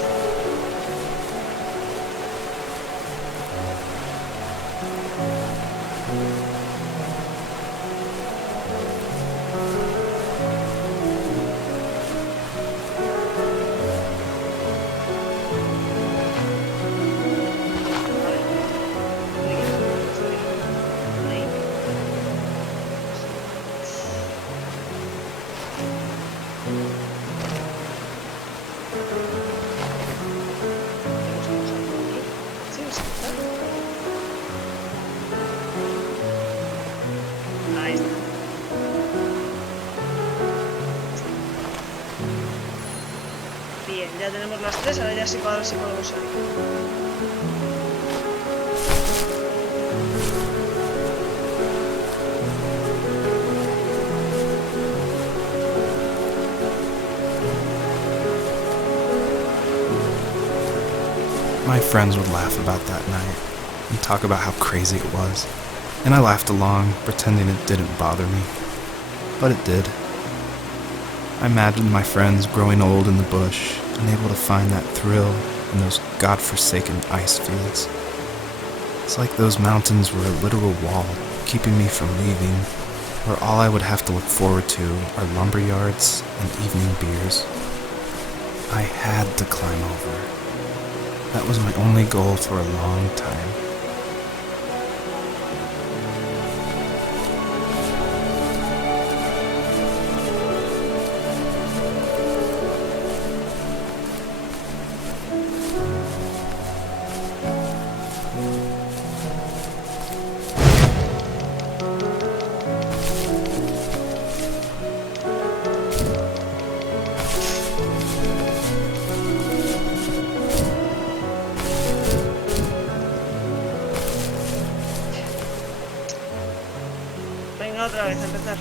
Ahí está. Bien, ya tenemos las tres, ahora ya sí para ver si podemos salir. My friends would laugh about that night and talk about how crazy it was, and I laughed along, pretending it didn't bother me. But it did. I imagined my friends growing old in the bush, unable to find that thrill in those godforsaken ice fields. It's like those mountains were a literal wall, keeping me from leaving, where all I would have to look forward to are lumber yards and evening beers. I had to climb over. That was my only goal for a long time. otra vez, a empezar.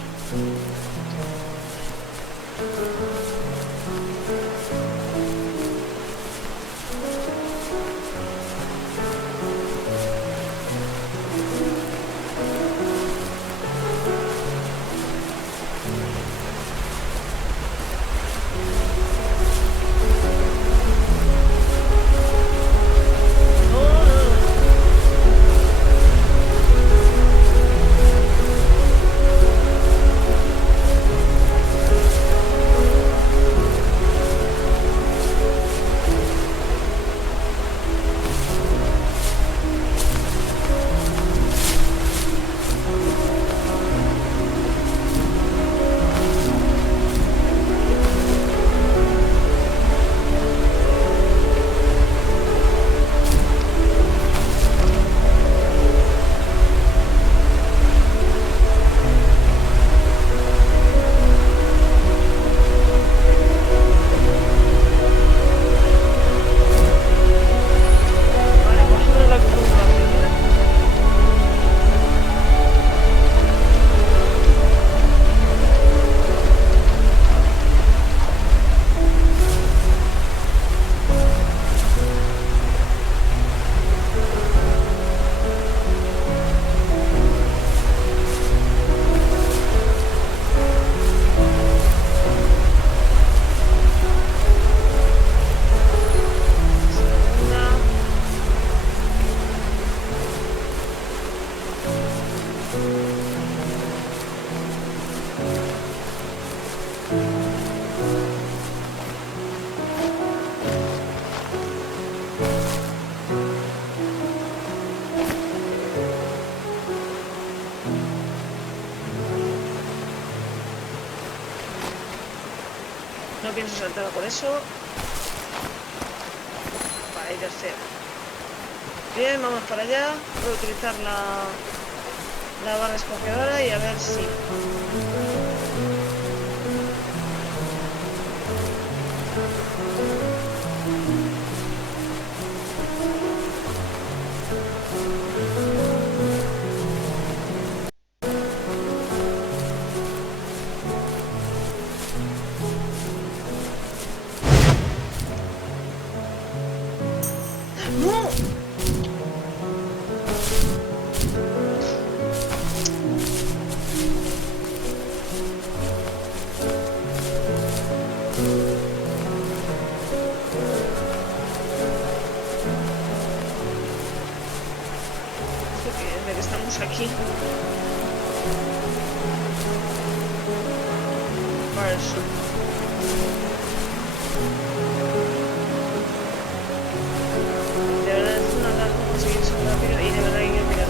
No pienso saltar por eso. Vale, y tercera. Bien, vamos para allá. Voy a utilizar la barra escogedora y a ver si... aquí. Para eso. De verdad es una lata conseguir eso rápido y de verdad hay que mirar.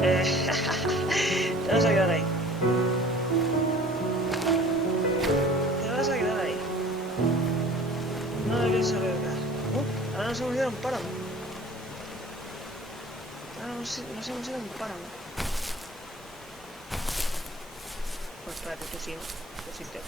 Te vas a quedar ahí. Te vas a quedar ahí. No debes arriesgar. Ahora nos hemos ido a un páramo. Ahora nos hemos ido a un páramo. Pues espérate, tú sí, tú sí te...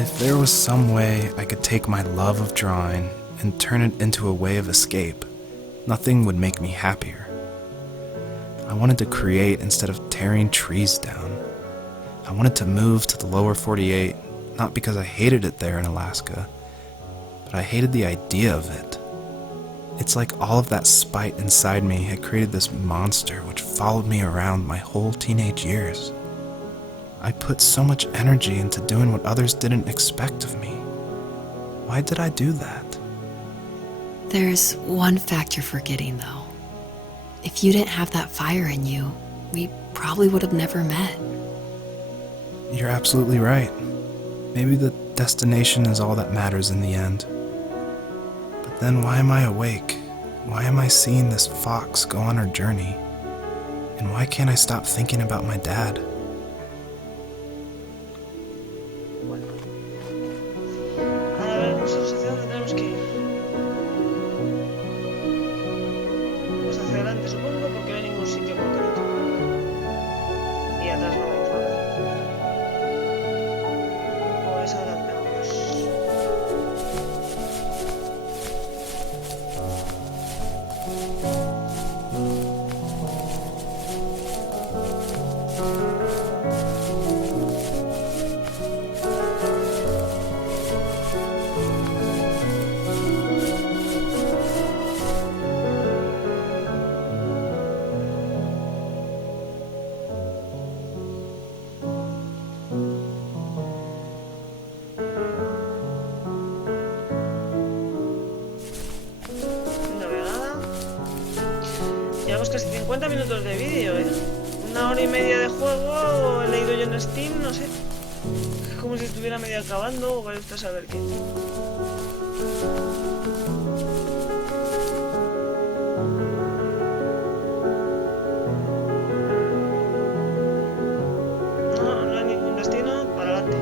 If there was some way I could take my love of drawing and turn it into a way of escape, nothing would make me happier. I wanted to create instead of tearing trees down. I wanted to move to the lower 48, not because I hated it there in Alaska, but I hated the idea of it. It's like all of that spite inside me had created this monster which followed me around my whole teenage years. I put so much energy into doing what others didn't expect of me. Why did I do that? There's one fact you're forgetting, though. If you didn't have that fire in you, we probably would have never met. You're absolutely right. Maybe the destination is all that matters in the end. But then why am I awake? Why am I seeing this fox go on her journey? And why can't I stop thinking about my dad? Llevamos casi 50 minutos de vídeo, ¿eh? 1 hora y media de juego, he leído yo en Steam, no sé. Es como si estuviera medio acabando o vaya usted a saber qué. No hay ningún destino, para adelante.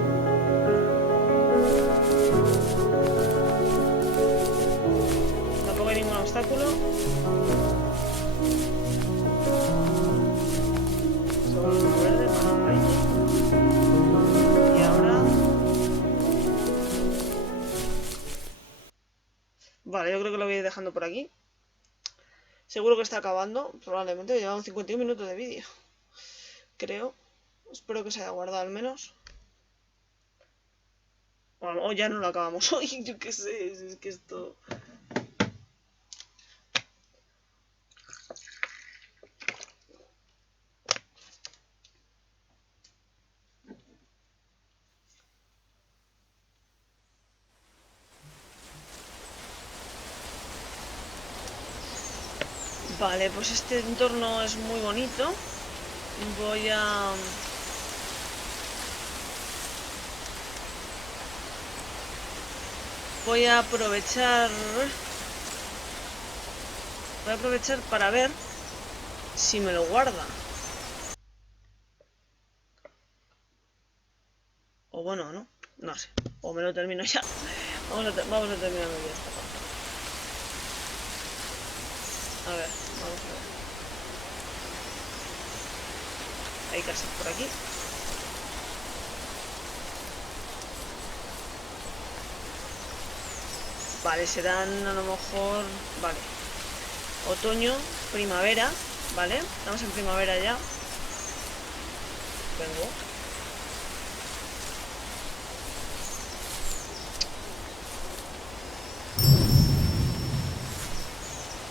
Tampoco hay ningún obstáculo. Vale, yo creo que lo voy a ir dejando por aquí. Seguro que está acabando, probablemente. Llevamos 51 minutos de vídeo. Creo. Espero que se haya guardado al menos. O ya no lo acabamos hoy, yo qué sé. Es que esto... Vale, pues este entorno es muy bonito. Voy a aprovechar para ver si me lo guarda. O bueno, no sé. O me lo termino ya. Vamos a terminarlo ya esta parte. A ver, vamos a ver. Hay casas por aquí. Vale, serán a lo mejor... Vale. Otoño, primavera, ¿vale? Estamos en primavera ya. Vengo.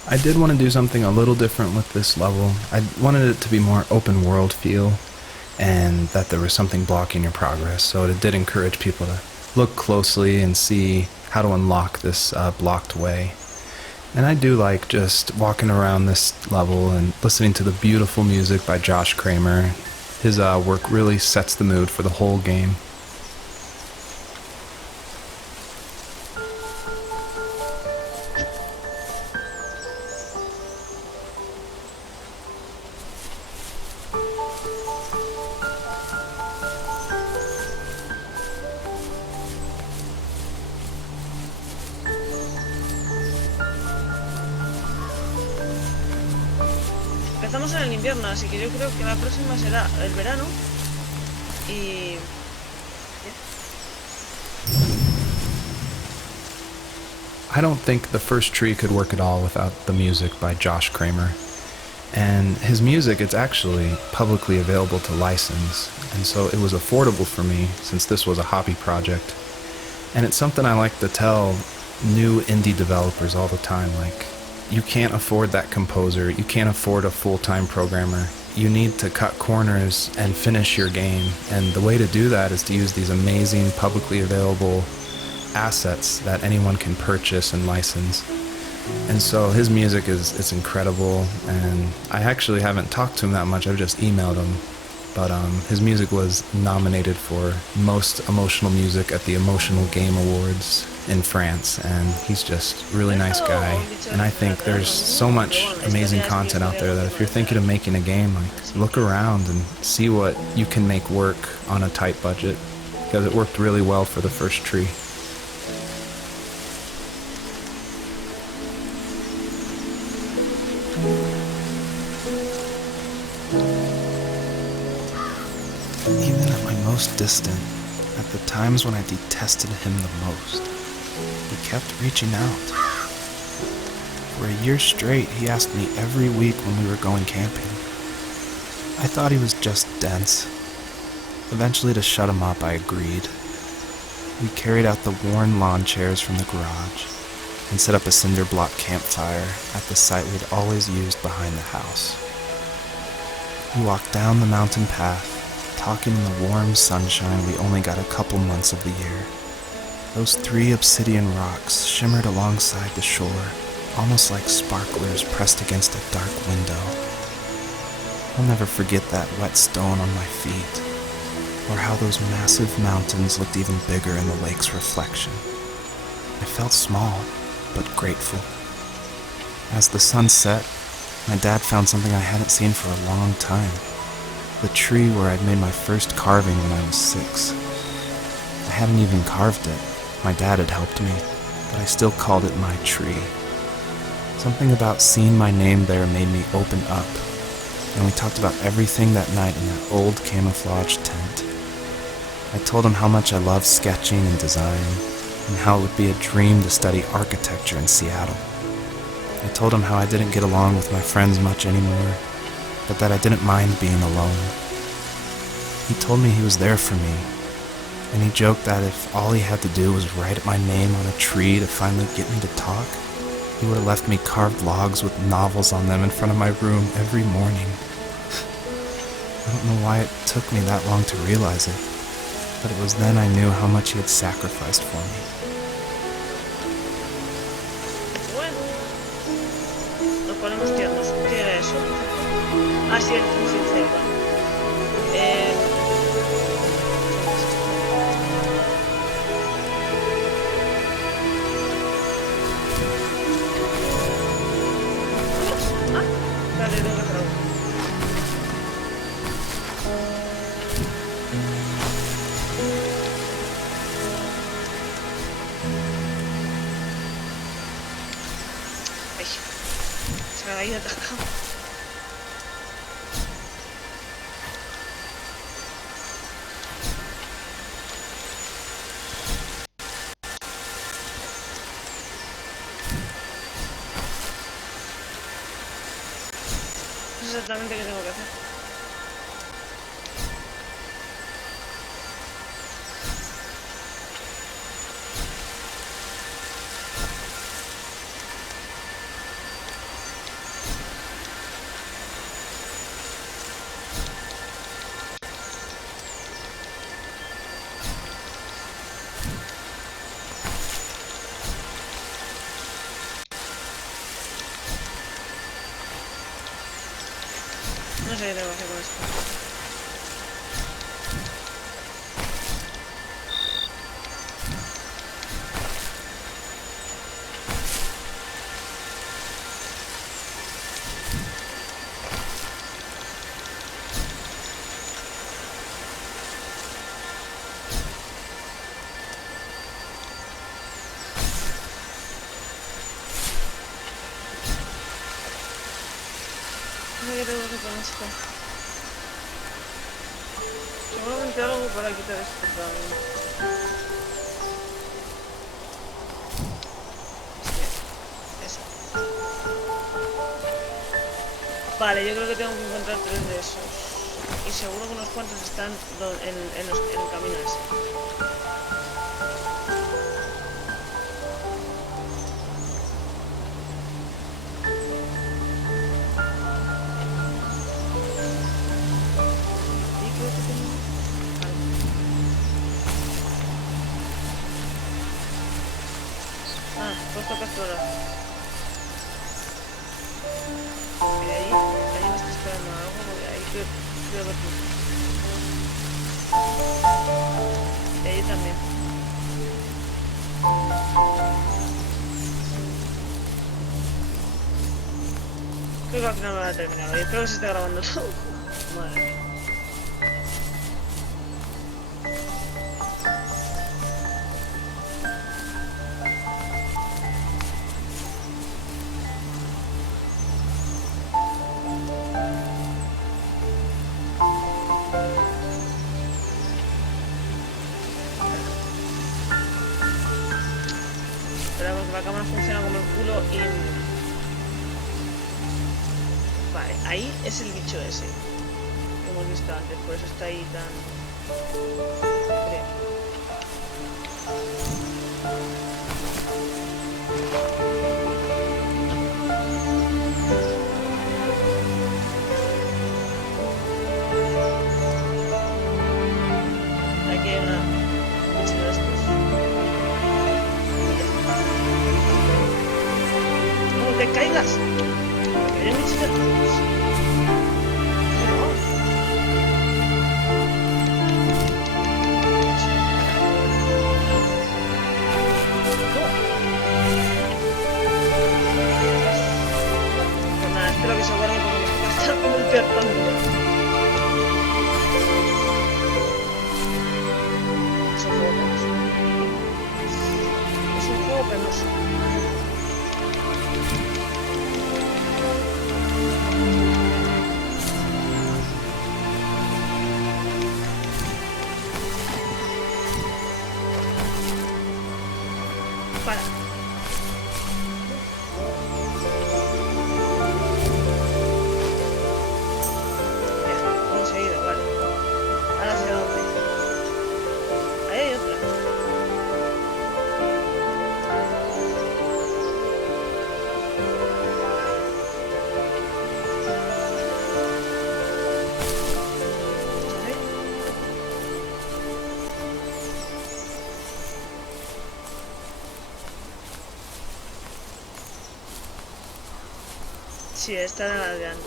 I did want to do something a little different with this level. I wanted it to be more open world feel, and that there was something blocking your progress. So it did encourage people to look closely and see how to unlock this blocked way. And I do like just walking around this level and listening to the beautiful music by Josh Kramer. His work really sets the mood for the whole game. Empezamos en el invierno, así que yo creo que la próxima será el verano y... I don't think the First Tree could work at all without the music by Josh Kramer. And his music, it's actually publicly available to license, and so it was affordable for me since this was a hobby project. And it's something I like to tell new indie developers all the time, like, you can't afford that composer, you can't afford a full-time programmer. You need to cut corners and finish your game, and the way to do that is to use these amazing publicly available assets that anyone can purchase and license. And so his music is incredible, and I actually haven't talked to him that much, I've just emailed him. But his music was nominated for Most Emotional Music at the Emotional Game Awards in France, and he's just a really nice guy. And I think there's so much amazing content out there that if you're thinking of making a game, like, look around and see what you can make work on a tight budget, because it worked really well for the First Tree. Even at my most distant, at the times when I detested him the most, he kept reaching out. For a year straight, he asked me every week when we were going camping. I thought he was just dense. Eventually, to shut him up, I agreed. We carried out the worn lawn chairs from the garage and set up a cinder block campfire at the site we'd always used behind the house. We walked down the mountain path, talking in the warm sunshine we only got a couple months of the year. Those 3 obsidian rocks shimmered alongside the shore, almost like sparklers pressed against a dark window. I'll never forget that wet stone on my feet, or how those massive mountains looked even bigger in the lake's reflection. I felt small, but grateful. As the sun set, my dad found something I hadn't seen for a long time. The tree where I'd made my first carving when I was 6. I hadn't even carved it. My dad had helped me, but I still called it my tree. Something about seeing my name there made me open up, and we talked about everything that night in that old camouflage tent. I told him how much I loved sketching and design, and how it would be a dream to study architecture in Seattle. I told him how I didn't get along with my friends much anymore, but that I didn't mind being alone. He told me he was there for me, and he joked that if all he had to do was write my name on a tree to finally get me to talk, he would have left me carved logs with novels on them in front of my room every morning. I don't know why it took me that long to realize it, but it was then I knew how much he had sacrificed for me. Bueno, nos ponemos tiernos. ¿Qué era eso? Ah, sí, el sincero. Vale, tengo que hacer algo. Ay, se me ha ido atascado. No sé exactamente qué tengo que hacer. sé qué tengo que hacer con esto. No sé qué tengo que hacer con esto. Seguramente algo para quitar esto también. Eso. Vale, yo creo que tengo que encontrar 3 de esos. Y seguro que unos cuantos están en el camino ese. Y creo que tengo... Vale. Ah, pues toca explorar. Y ahí me está esperando algo, porque ahí creo ver tú. Y ahí también. Creo que al final me va a terminar. Y espero que se esté grabando todo. Madre mía. Espera, porque la cámara funciona como el culo y... Vale, ahí es el bicho ese que hemos visto antes, por eso está ahí tan... Creo. Aquí hay un bicho de estos. ¡No te caigas! Hay un bicho de estos. Pues nada, espero que se guarde porque me va a estar como un perrón. Es un juego penoso. Es un juego penoso. Para. Ya, conseguido, vale. Ahora hacia dónde. Ahí hay otra. ¿Vale? Sí, esta era la de antes.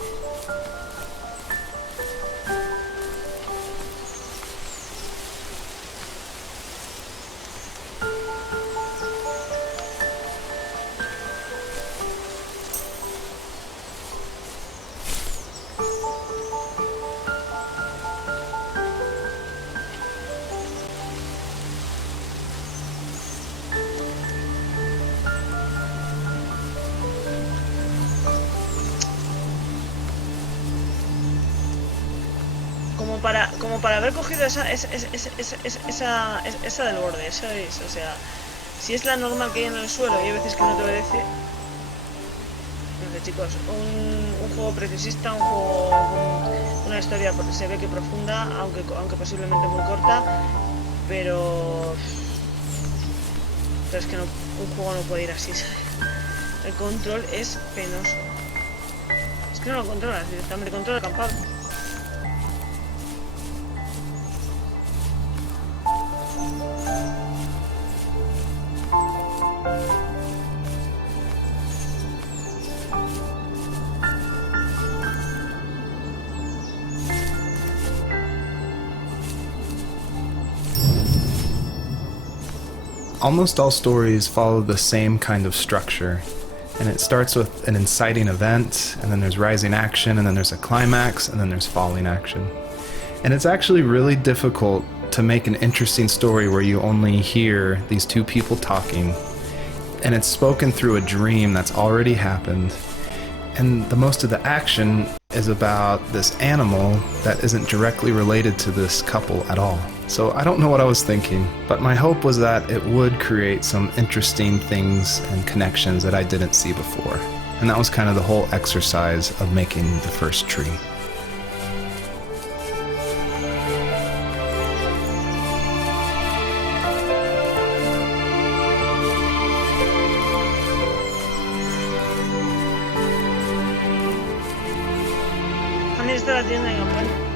Como para haber cogido esa del borde, eso es, o sea, si es la normal que hay en el suelo y hay veces que no te obedece, chicos, un juego preciosista, un juego con una historia se ve que profunda, aunque posiblemente muy corta, pero es que no, un juego no puede ir así, ¿sabes? El control es penoso, es que no lo controlas directamente, controla el campado. Almost all stories follow the same kind of structure, and it starts with an inciting event, and then there's rising action, and then there's a climax, and then there's falling action. And it's actually really difficult to make an interesting story where you only hear these two people talking, and it's spoken through a dream that's already happened, and the most of the action is about this animal that isn't directly related to this couple at all. So I don't know what I was thinking, but my hope was that it would create some interesting things and connections that I didn't see before. And that was kind of the whole exercise of making the first tree. También está la tienda de campaña.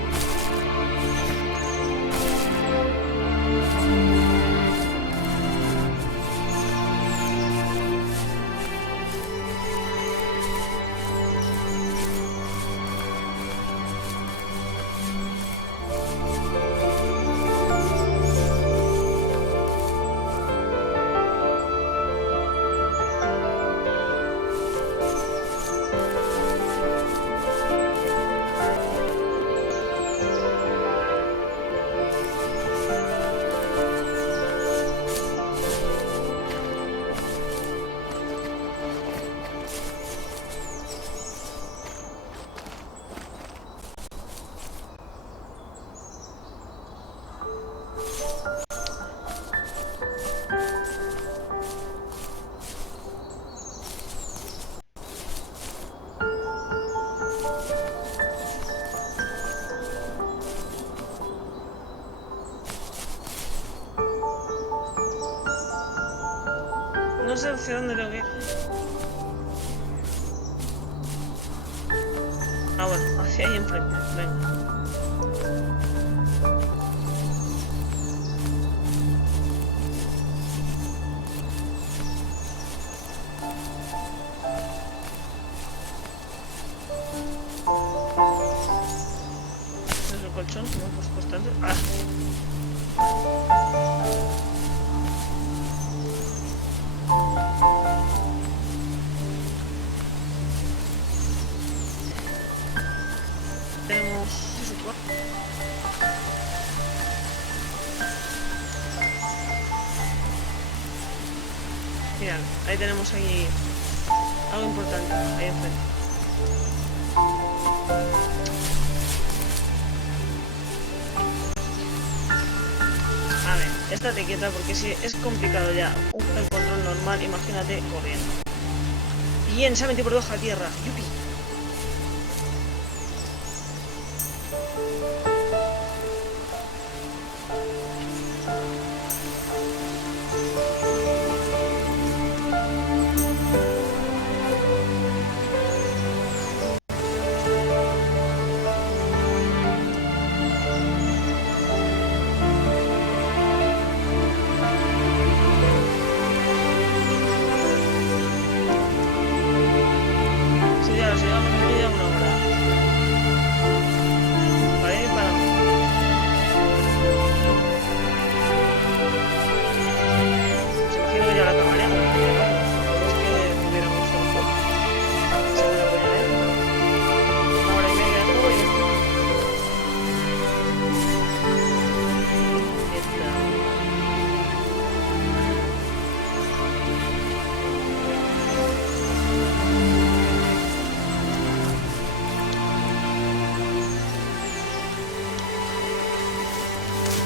No sé hacia dónde tengo que ir. Ah, bueno, hacia ahí enfrente. Venga. ¿Este es el colchón que hemos puesto antes? Ah. Tenemos eso, ¿no? Mirad, ahí tenemos aquí algo importante, ahí enfrente. A ver, estate quieta porque si es complicado ya el control normal, imagínate corriendo. Bien, se ha metido por debajo de la tierra. ¡Yupi!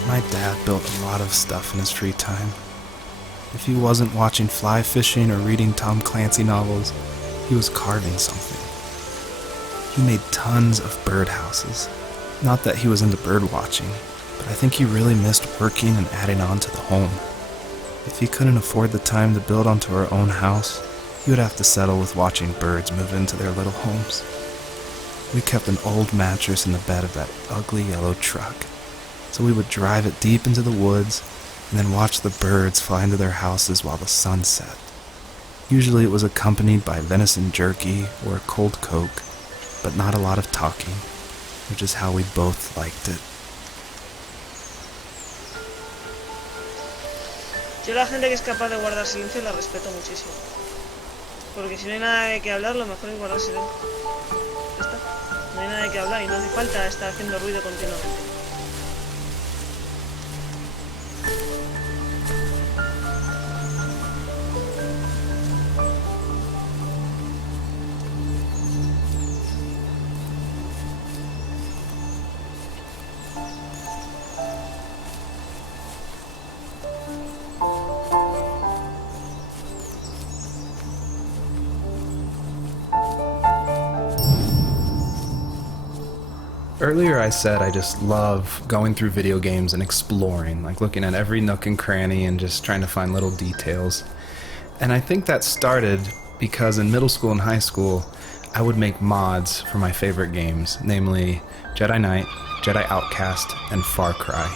My dad built a lot of stuff in his free time. If he wasn't watching fly fishing or reading Tom Clancy novels, he was carving something. He made tons of birdhouses. Not that he was into bird watching, but I think he really missed working and adding on to the home. If he couldn't afford the time to build onto our own house, he would have to settle with watching birds move into their little homes. We kept an old mattress in the bed of that ugly yellow truck, so we would drive it deep into the woods and then watch the birds fly into their houses while the sun set. Usually it was accompanied by venison jerky or a cold Coke, but not a lot of talking, which is how we both liked it. Yo la gente que es capaz de guardar silencio la respeto muchísimo. Porque si no hay nada de qué hablar, lo mejor es guardar silencio. Ya está. No hay nada de qué hablar y no hace falta estar haciendo ruido continuamente. Earlier I said I just love going through video games and exploring, like looking at every nook and cranny and just trying to find little details. And I think that started because in middle school and high school, I would make mods for my favorite games, namely Jedi Knight, Jedi Outcast, and Far Cry.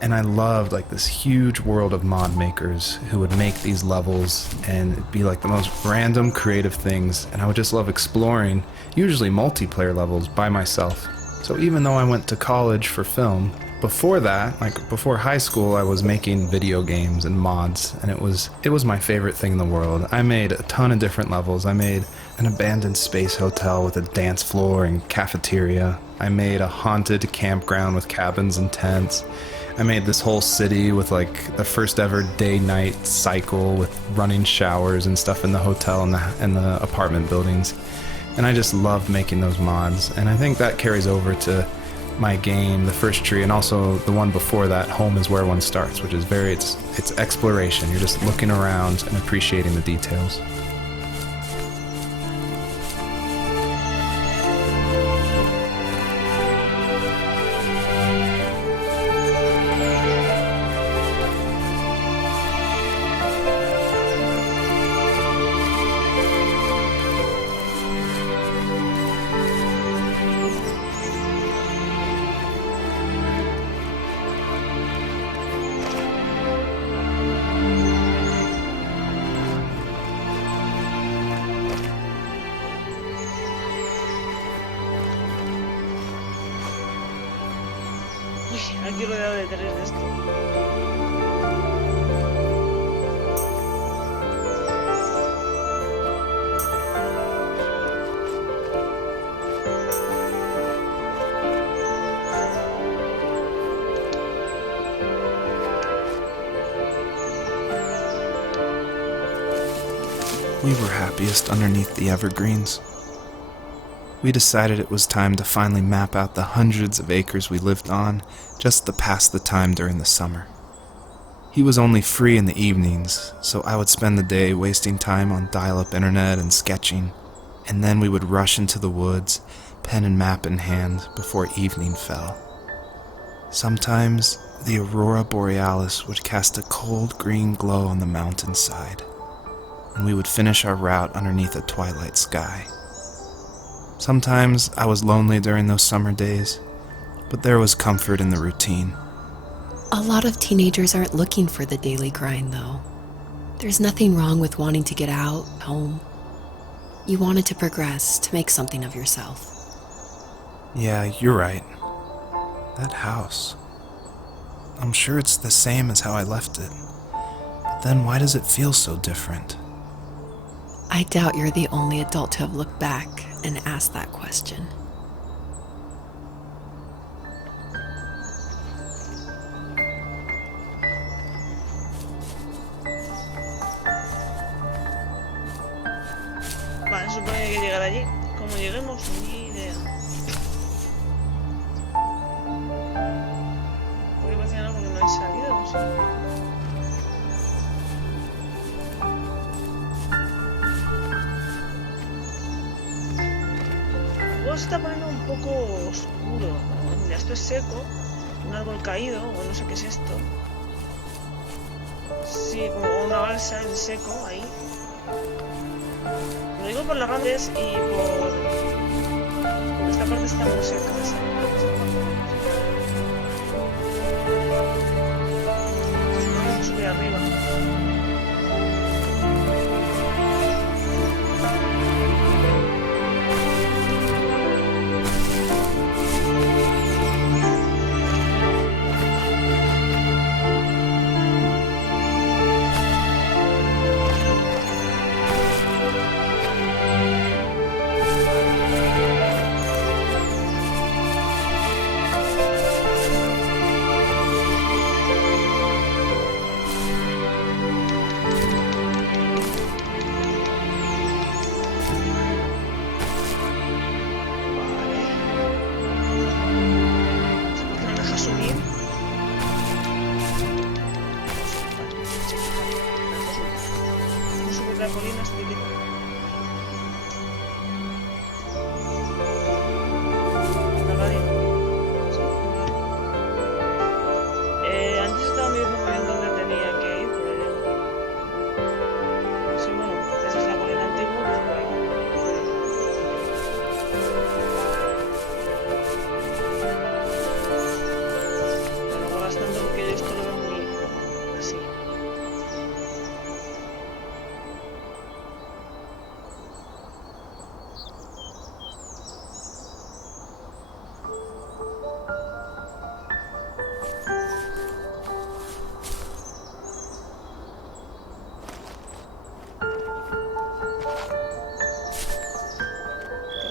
And I loved like this huge world of mod makers who would make these levels and it'd be like the most random creative things, and I would just love exploring, usually multiplayer levels by myself. So even though I went to college for film, before that, like before high school, I was making video games and mods, and it was my favorite thing in the world. I made a ton of different levels. I made an abandoned space hotel with a dance floor and cafeteria. I made a haunted campground with cabins and tents. I made this whole city with like the first ever day-night cycle with running showers and stuff in the hotel and the apartment buildings. And I just loved making those mods, and I think that carries over to my game, the Firts Tree, and also the one before that, Home is Where One Starts, which is it's exploration. You're just looking around and appreciating the details. Aquí rodeado de tres de esto. We were happiest underneath the evergreens. We decided it was time to finally map out the hundreds of acres we lived on just to pass the time during the summer. He was only free in the evenings, so I would spend the day wasting time on dial-up internet and sketching, and then we would rush into the woods, pen and map in hand, before evening fell. Sometimes the aurora borealis would cast a cold green glow on the mountainside, and we would finish our route underneath a twilight sky. Sometimes I was lonely during those summer days, but there was comfort in the routine. A lot of teenagers aren't looking for the daily grind, though. There's nothing wrong with wanting to get out, home. You wanted to progress, to make something of yourself. Yeah, you're right. That house. I'm sure it's the same as how I left it. But then why does it feel so different? I doubt you're the only adult to have looked back and asked that question. Vale, supone que hay que llegar allí. Como lleguemos, ni idea. Porque parece que no, porque no hay salida, no sé. Luego se está poniendo un poco oscuro. Mira, esto es seco, un árbol caído, o no sé qué es esto. Sí, como una balsa en seco ahí. Lo digo por las grandes y por esta parte está muy seca. Vamos a subir arriba. colina, estoy viendo. La radio. Sí, la radio. Antes estaba mismo bien donde tenía que ir, pero ya no. Sí, bueno, esa es la colina antigua, pues por ahí. Pero ahora bastante porque yo esto lo veo muy así.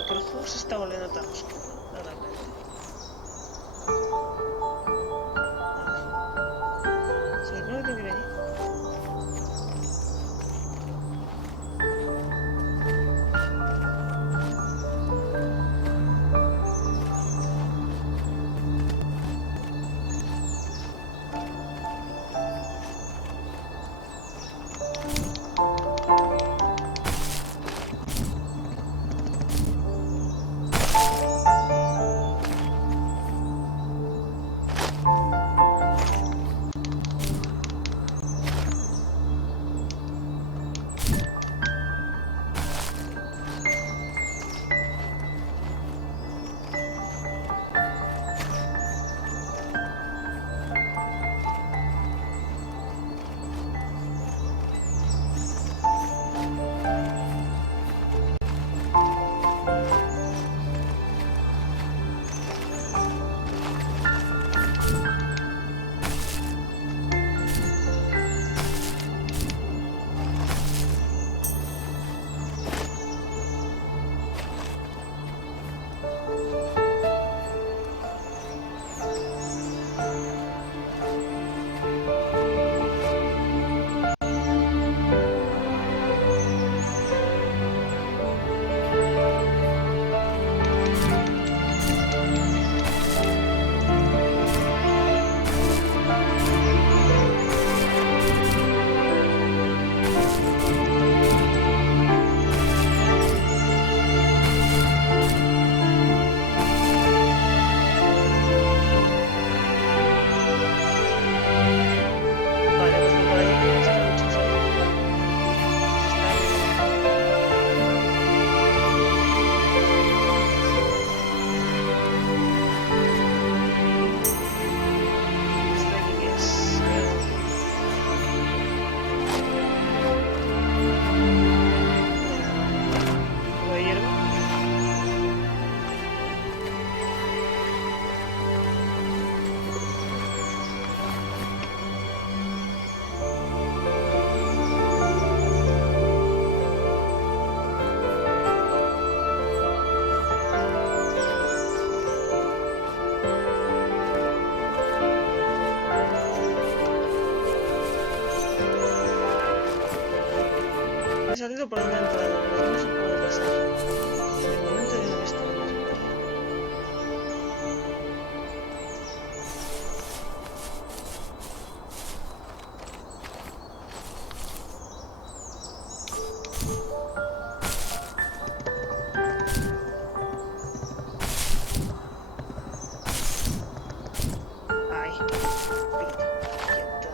Porque el juego se está volviendo tan oscuro, realmente. Se supone que tengo que ir allí. Salido por donde he entrado, pero no se puede pasar. De momento yo no he visto dónde se puede ir. Ay, pita, quieto.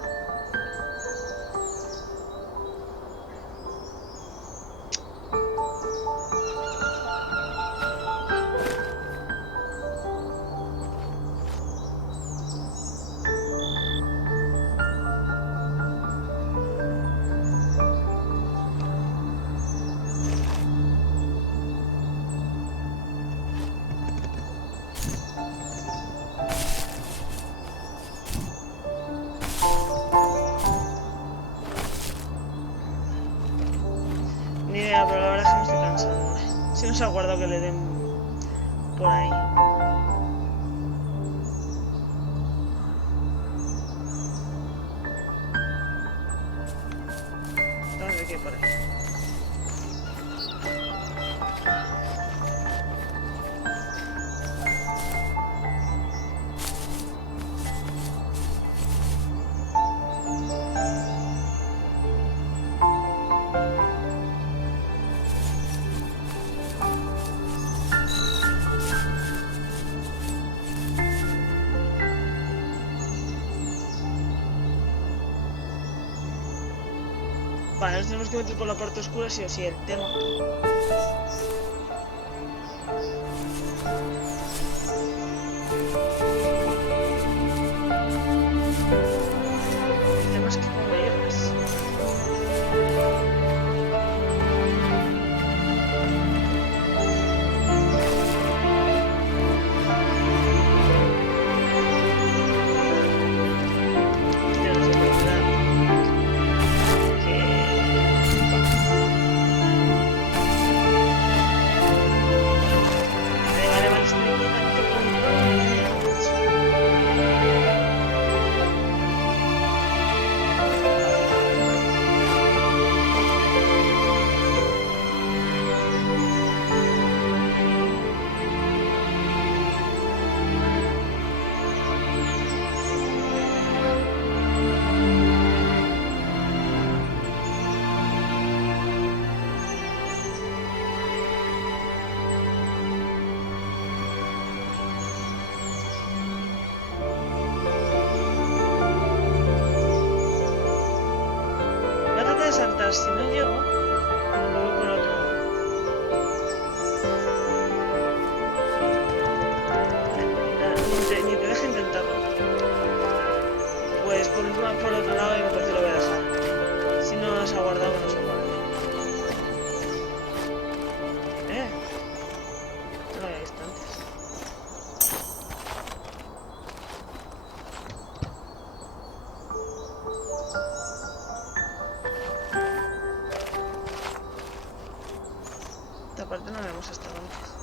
Ni idea, pero la verdad es que me estoy cansando. Si no se ha guardado que le den por ahí. ¿Dónde qué por ahí? Vale, nos tenemos que meter por la parte oscura, sí o sí, el tema. El tema es que cómo llegas. Saltar, si no llego, me voy por otro lado. Ni te deje intentarlo. Pues por otro lado y me parece que lo voy a dejar. Si no has aguardado, no se aguarde. No lo había visto antes. Esta parte no la hemos estado antes.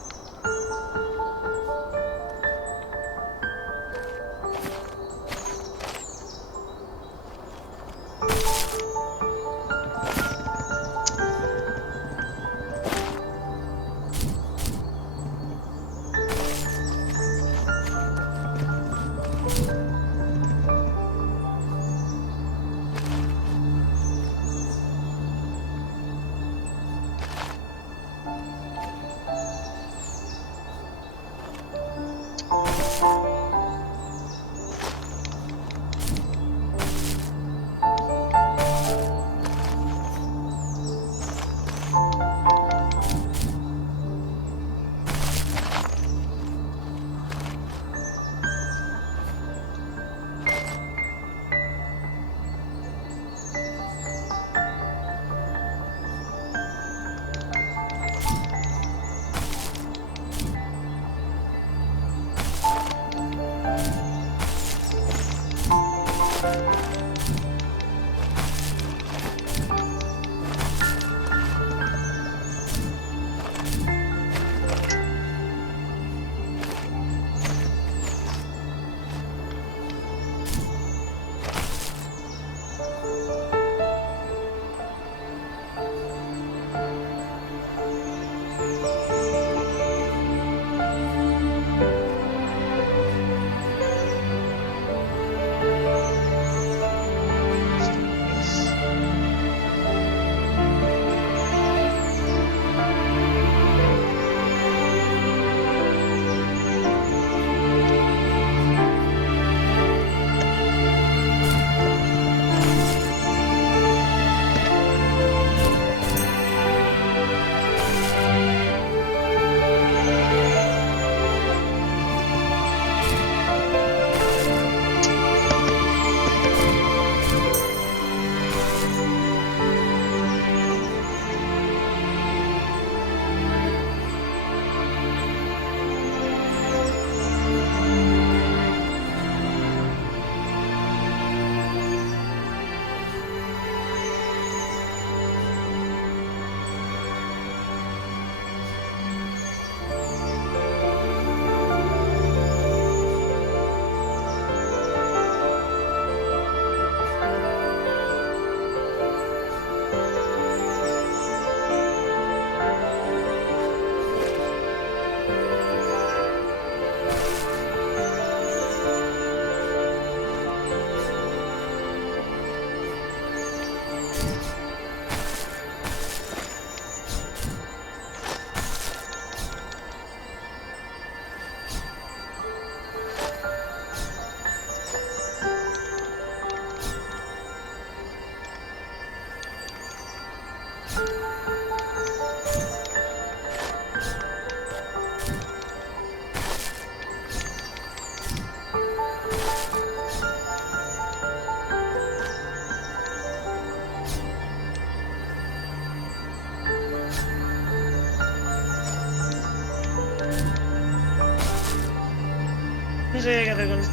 sé qué hay que hacer con esto.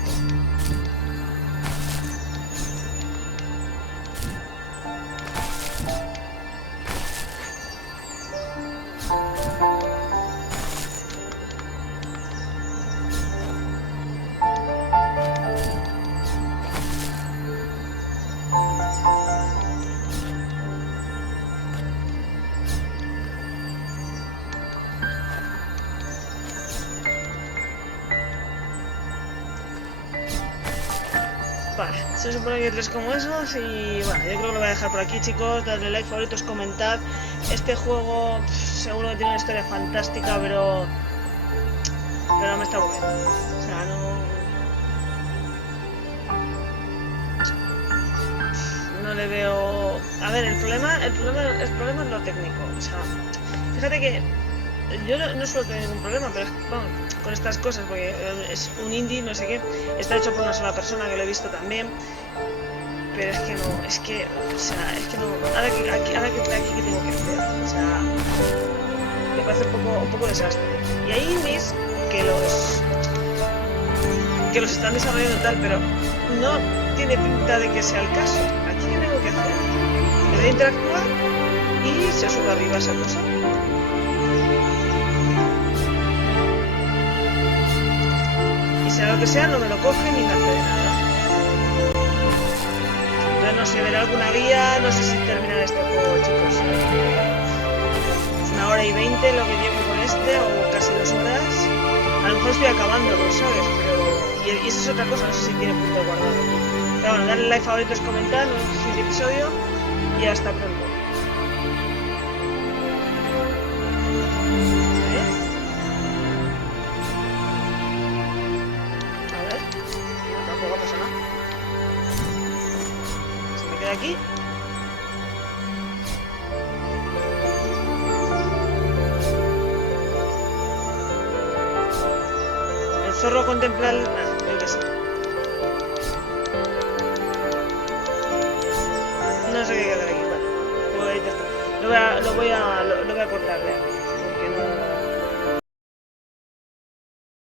Vale, se supone que hay 3 como esos y bueno, yo creo que lo voy a dejar por aquí, chicos. Dadle like, favoritos, comentad. Este juego seguro que tiene una historia fantástica, pero me está aburriendo. O sea, no le veo. A ver, el problema es lo técnico. O sea, fíjate que yo no suelo tener ningún problema, pero bueno, con estas cosas, porque es un indie, no sé qué, está hecho por una sola persona, que lo he visto también, pero es que no, o sea, es que no, ahora que aquí que tengo que hacer, o sea, me parece un poco desastre. Y hay indies que los están desarrollando tal, pero no tiene pinta de que sea el caso. Aquí que tengo que hacer, me doy a interactuar y se sube arriba esa cosa. Sea lo que sea, no me lo coge ni me hace de nada. Entonces no sé, veré alguna guía, no sé si terminar este juego, chicos. Es 1 hora y 20 lo que llevo con este, o casi 2 horas. A lo mejor estoy acabándolo, ¿sabes? Pero... Y esa es otra cosa, no sé si tiene punto guardado. Pero bueno, dale like, favoritos, comentar, no sé si es el episodio, y hasta pronto. Aquí. El zorro contempla el... creo que sí. No sé qué hacer aquí, vale. Pues ya está. Lo voy a cortar, porque no...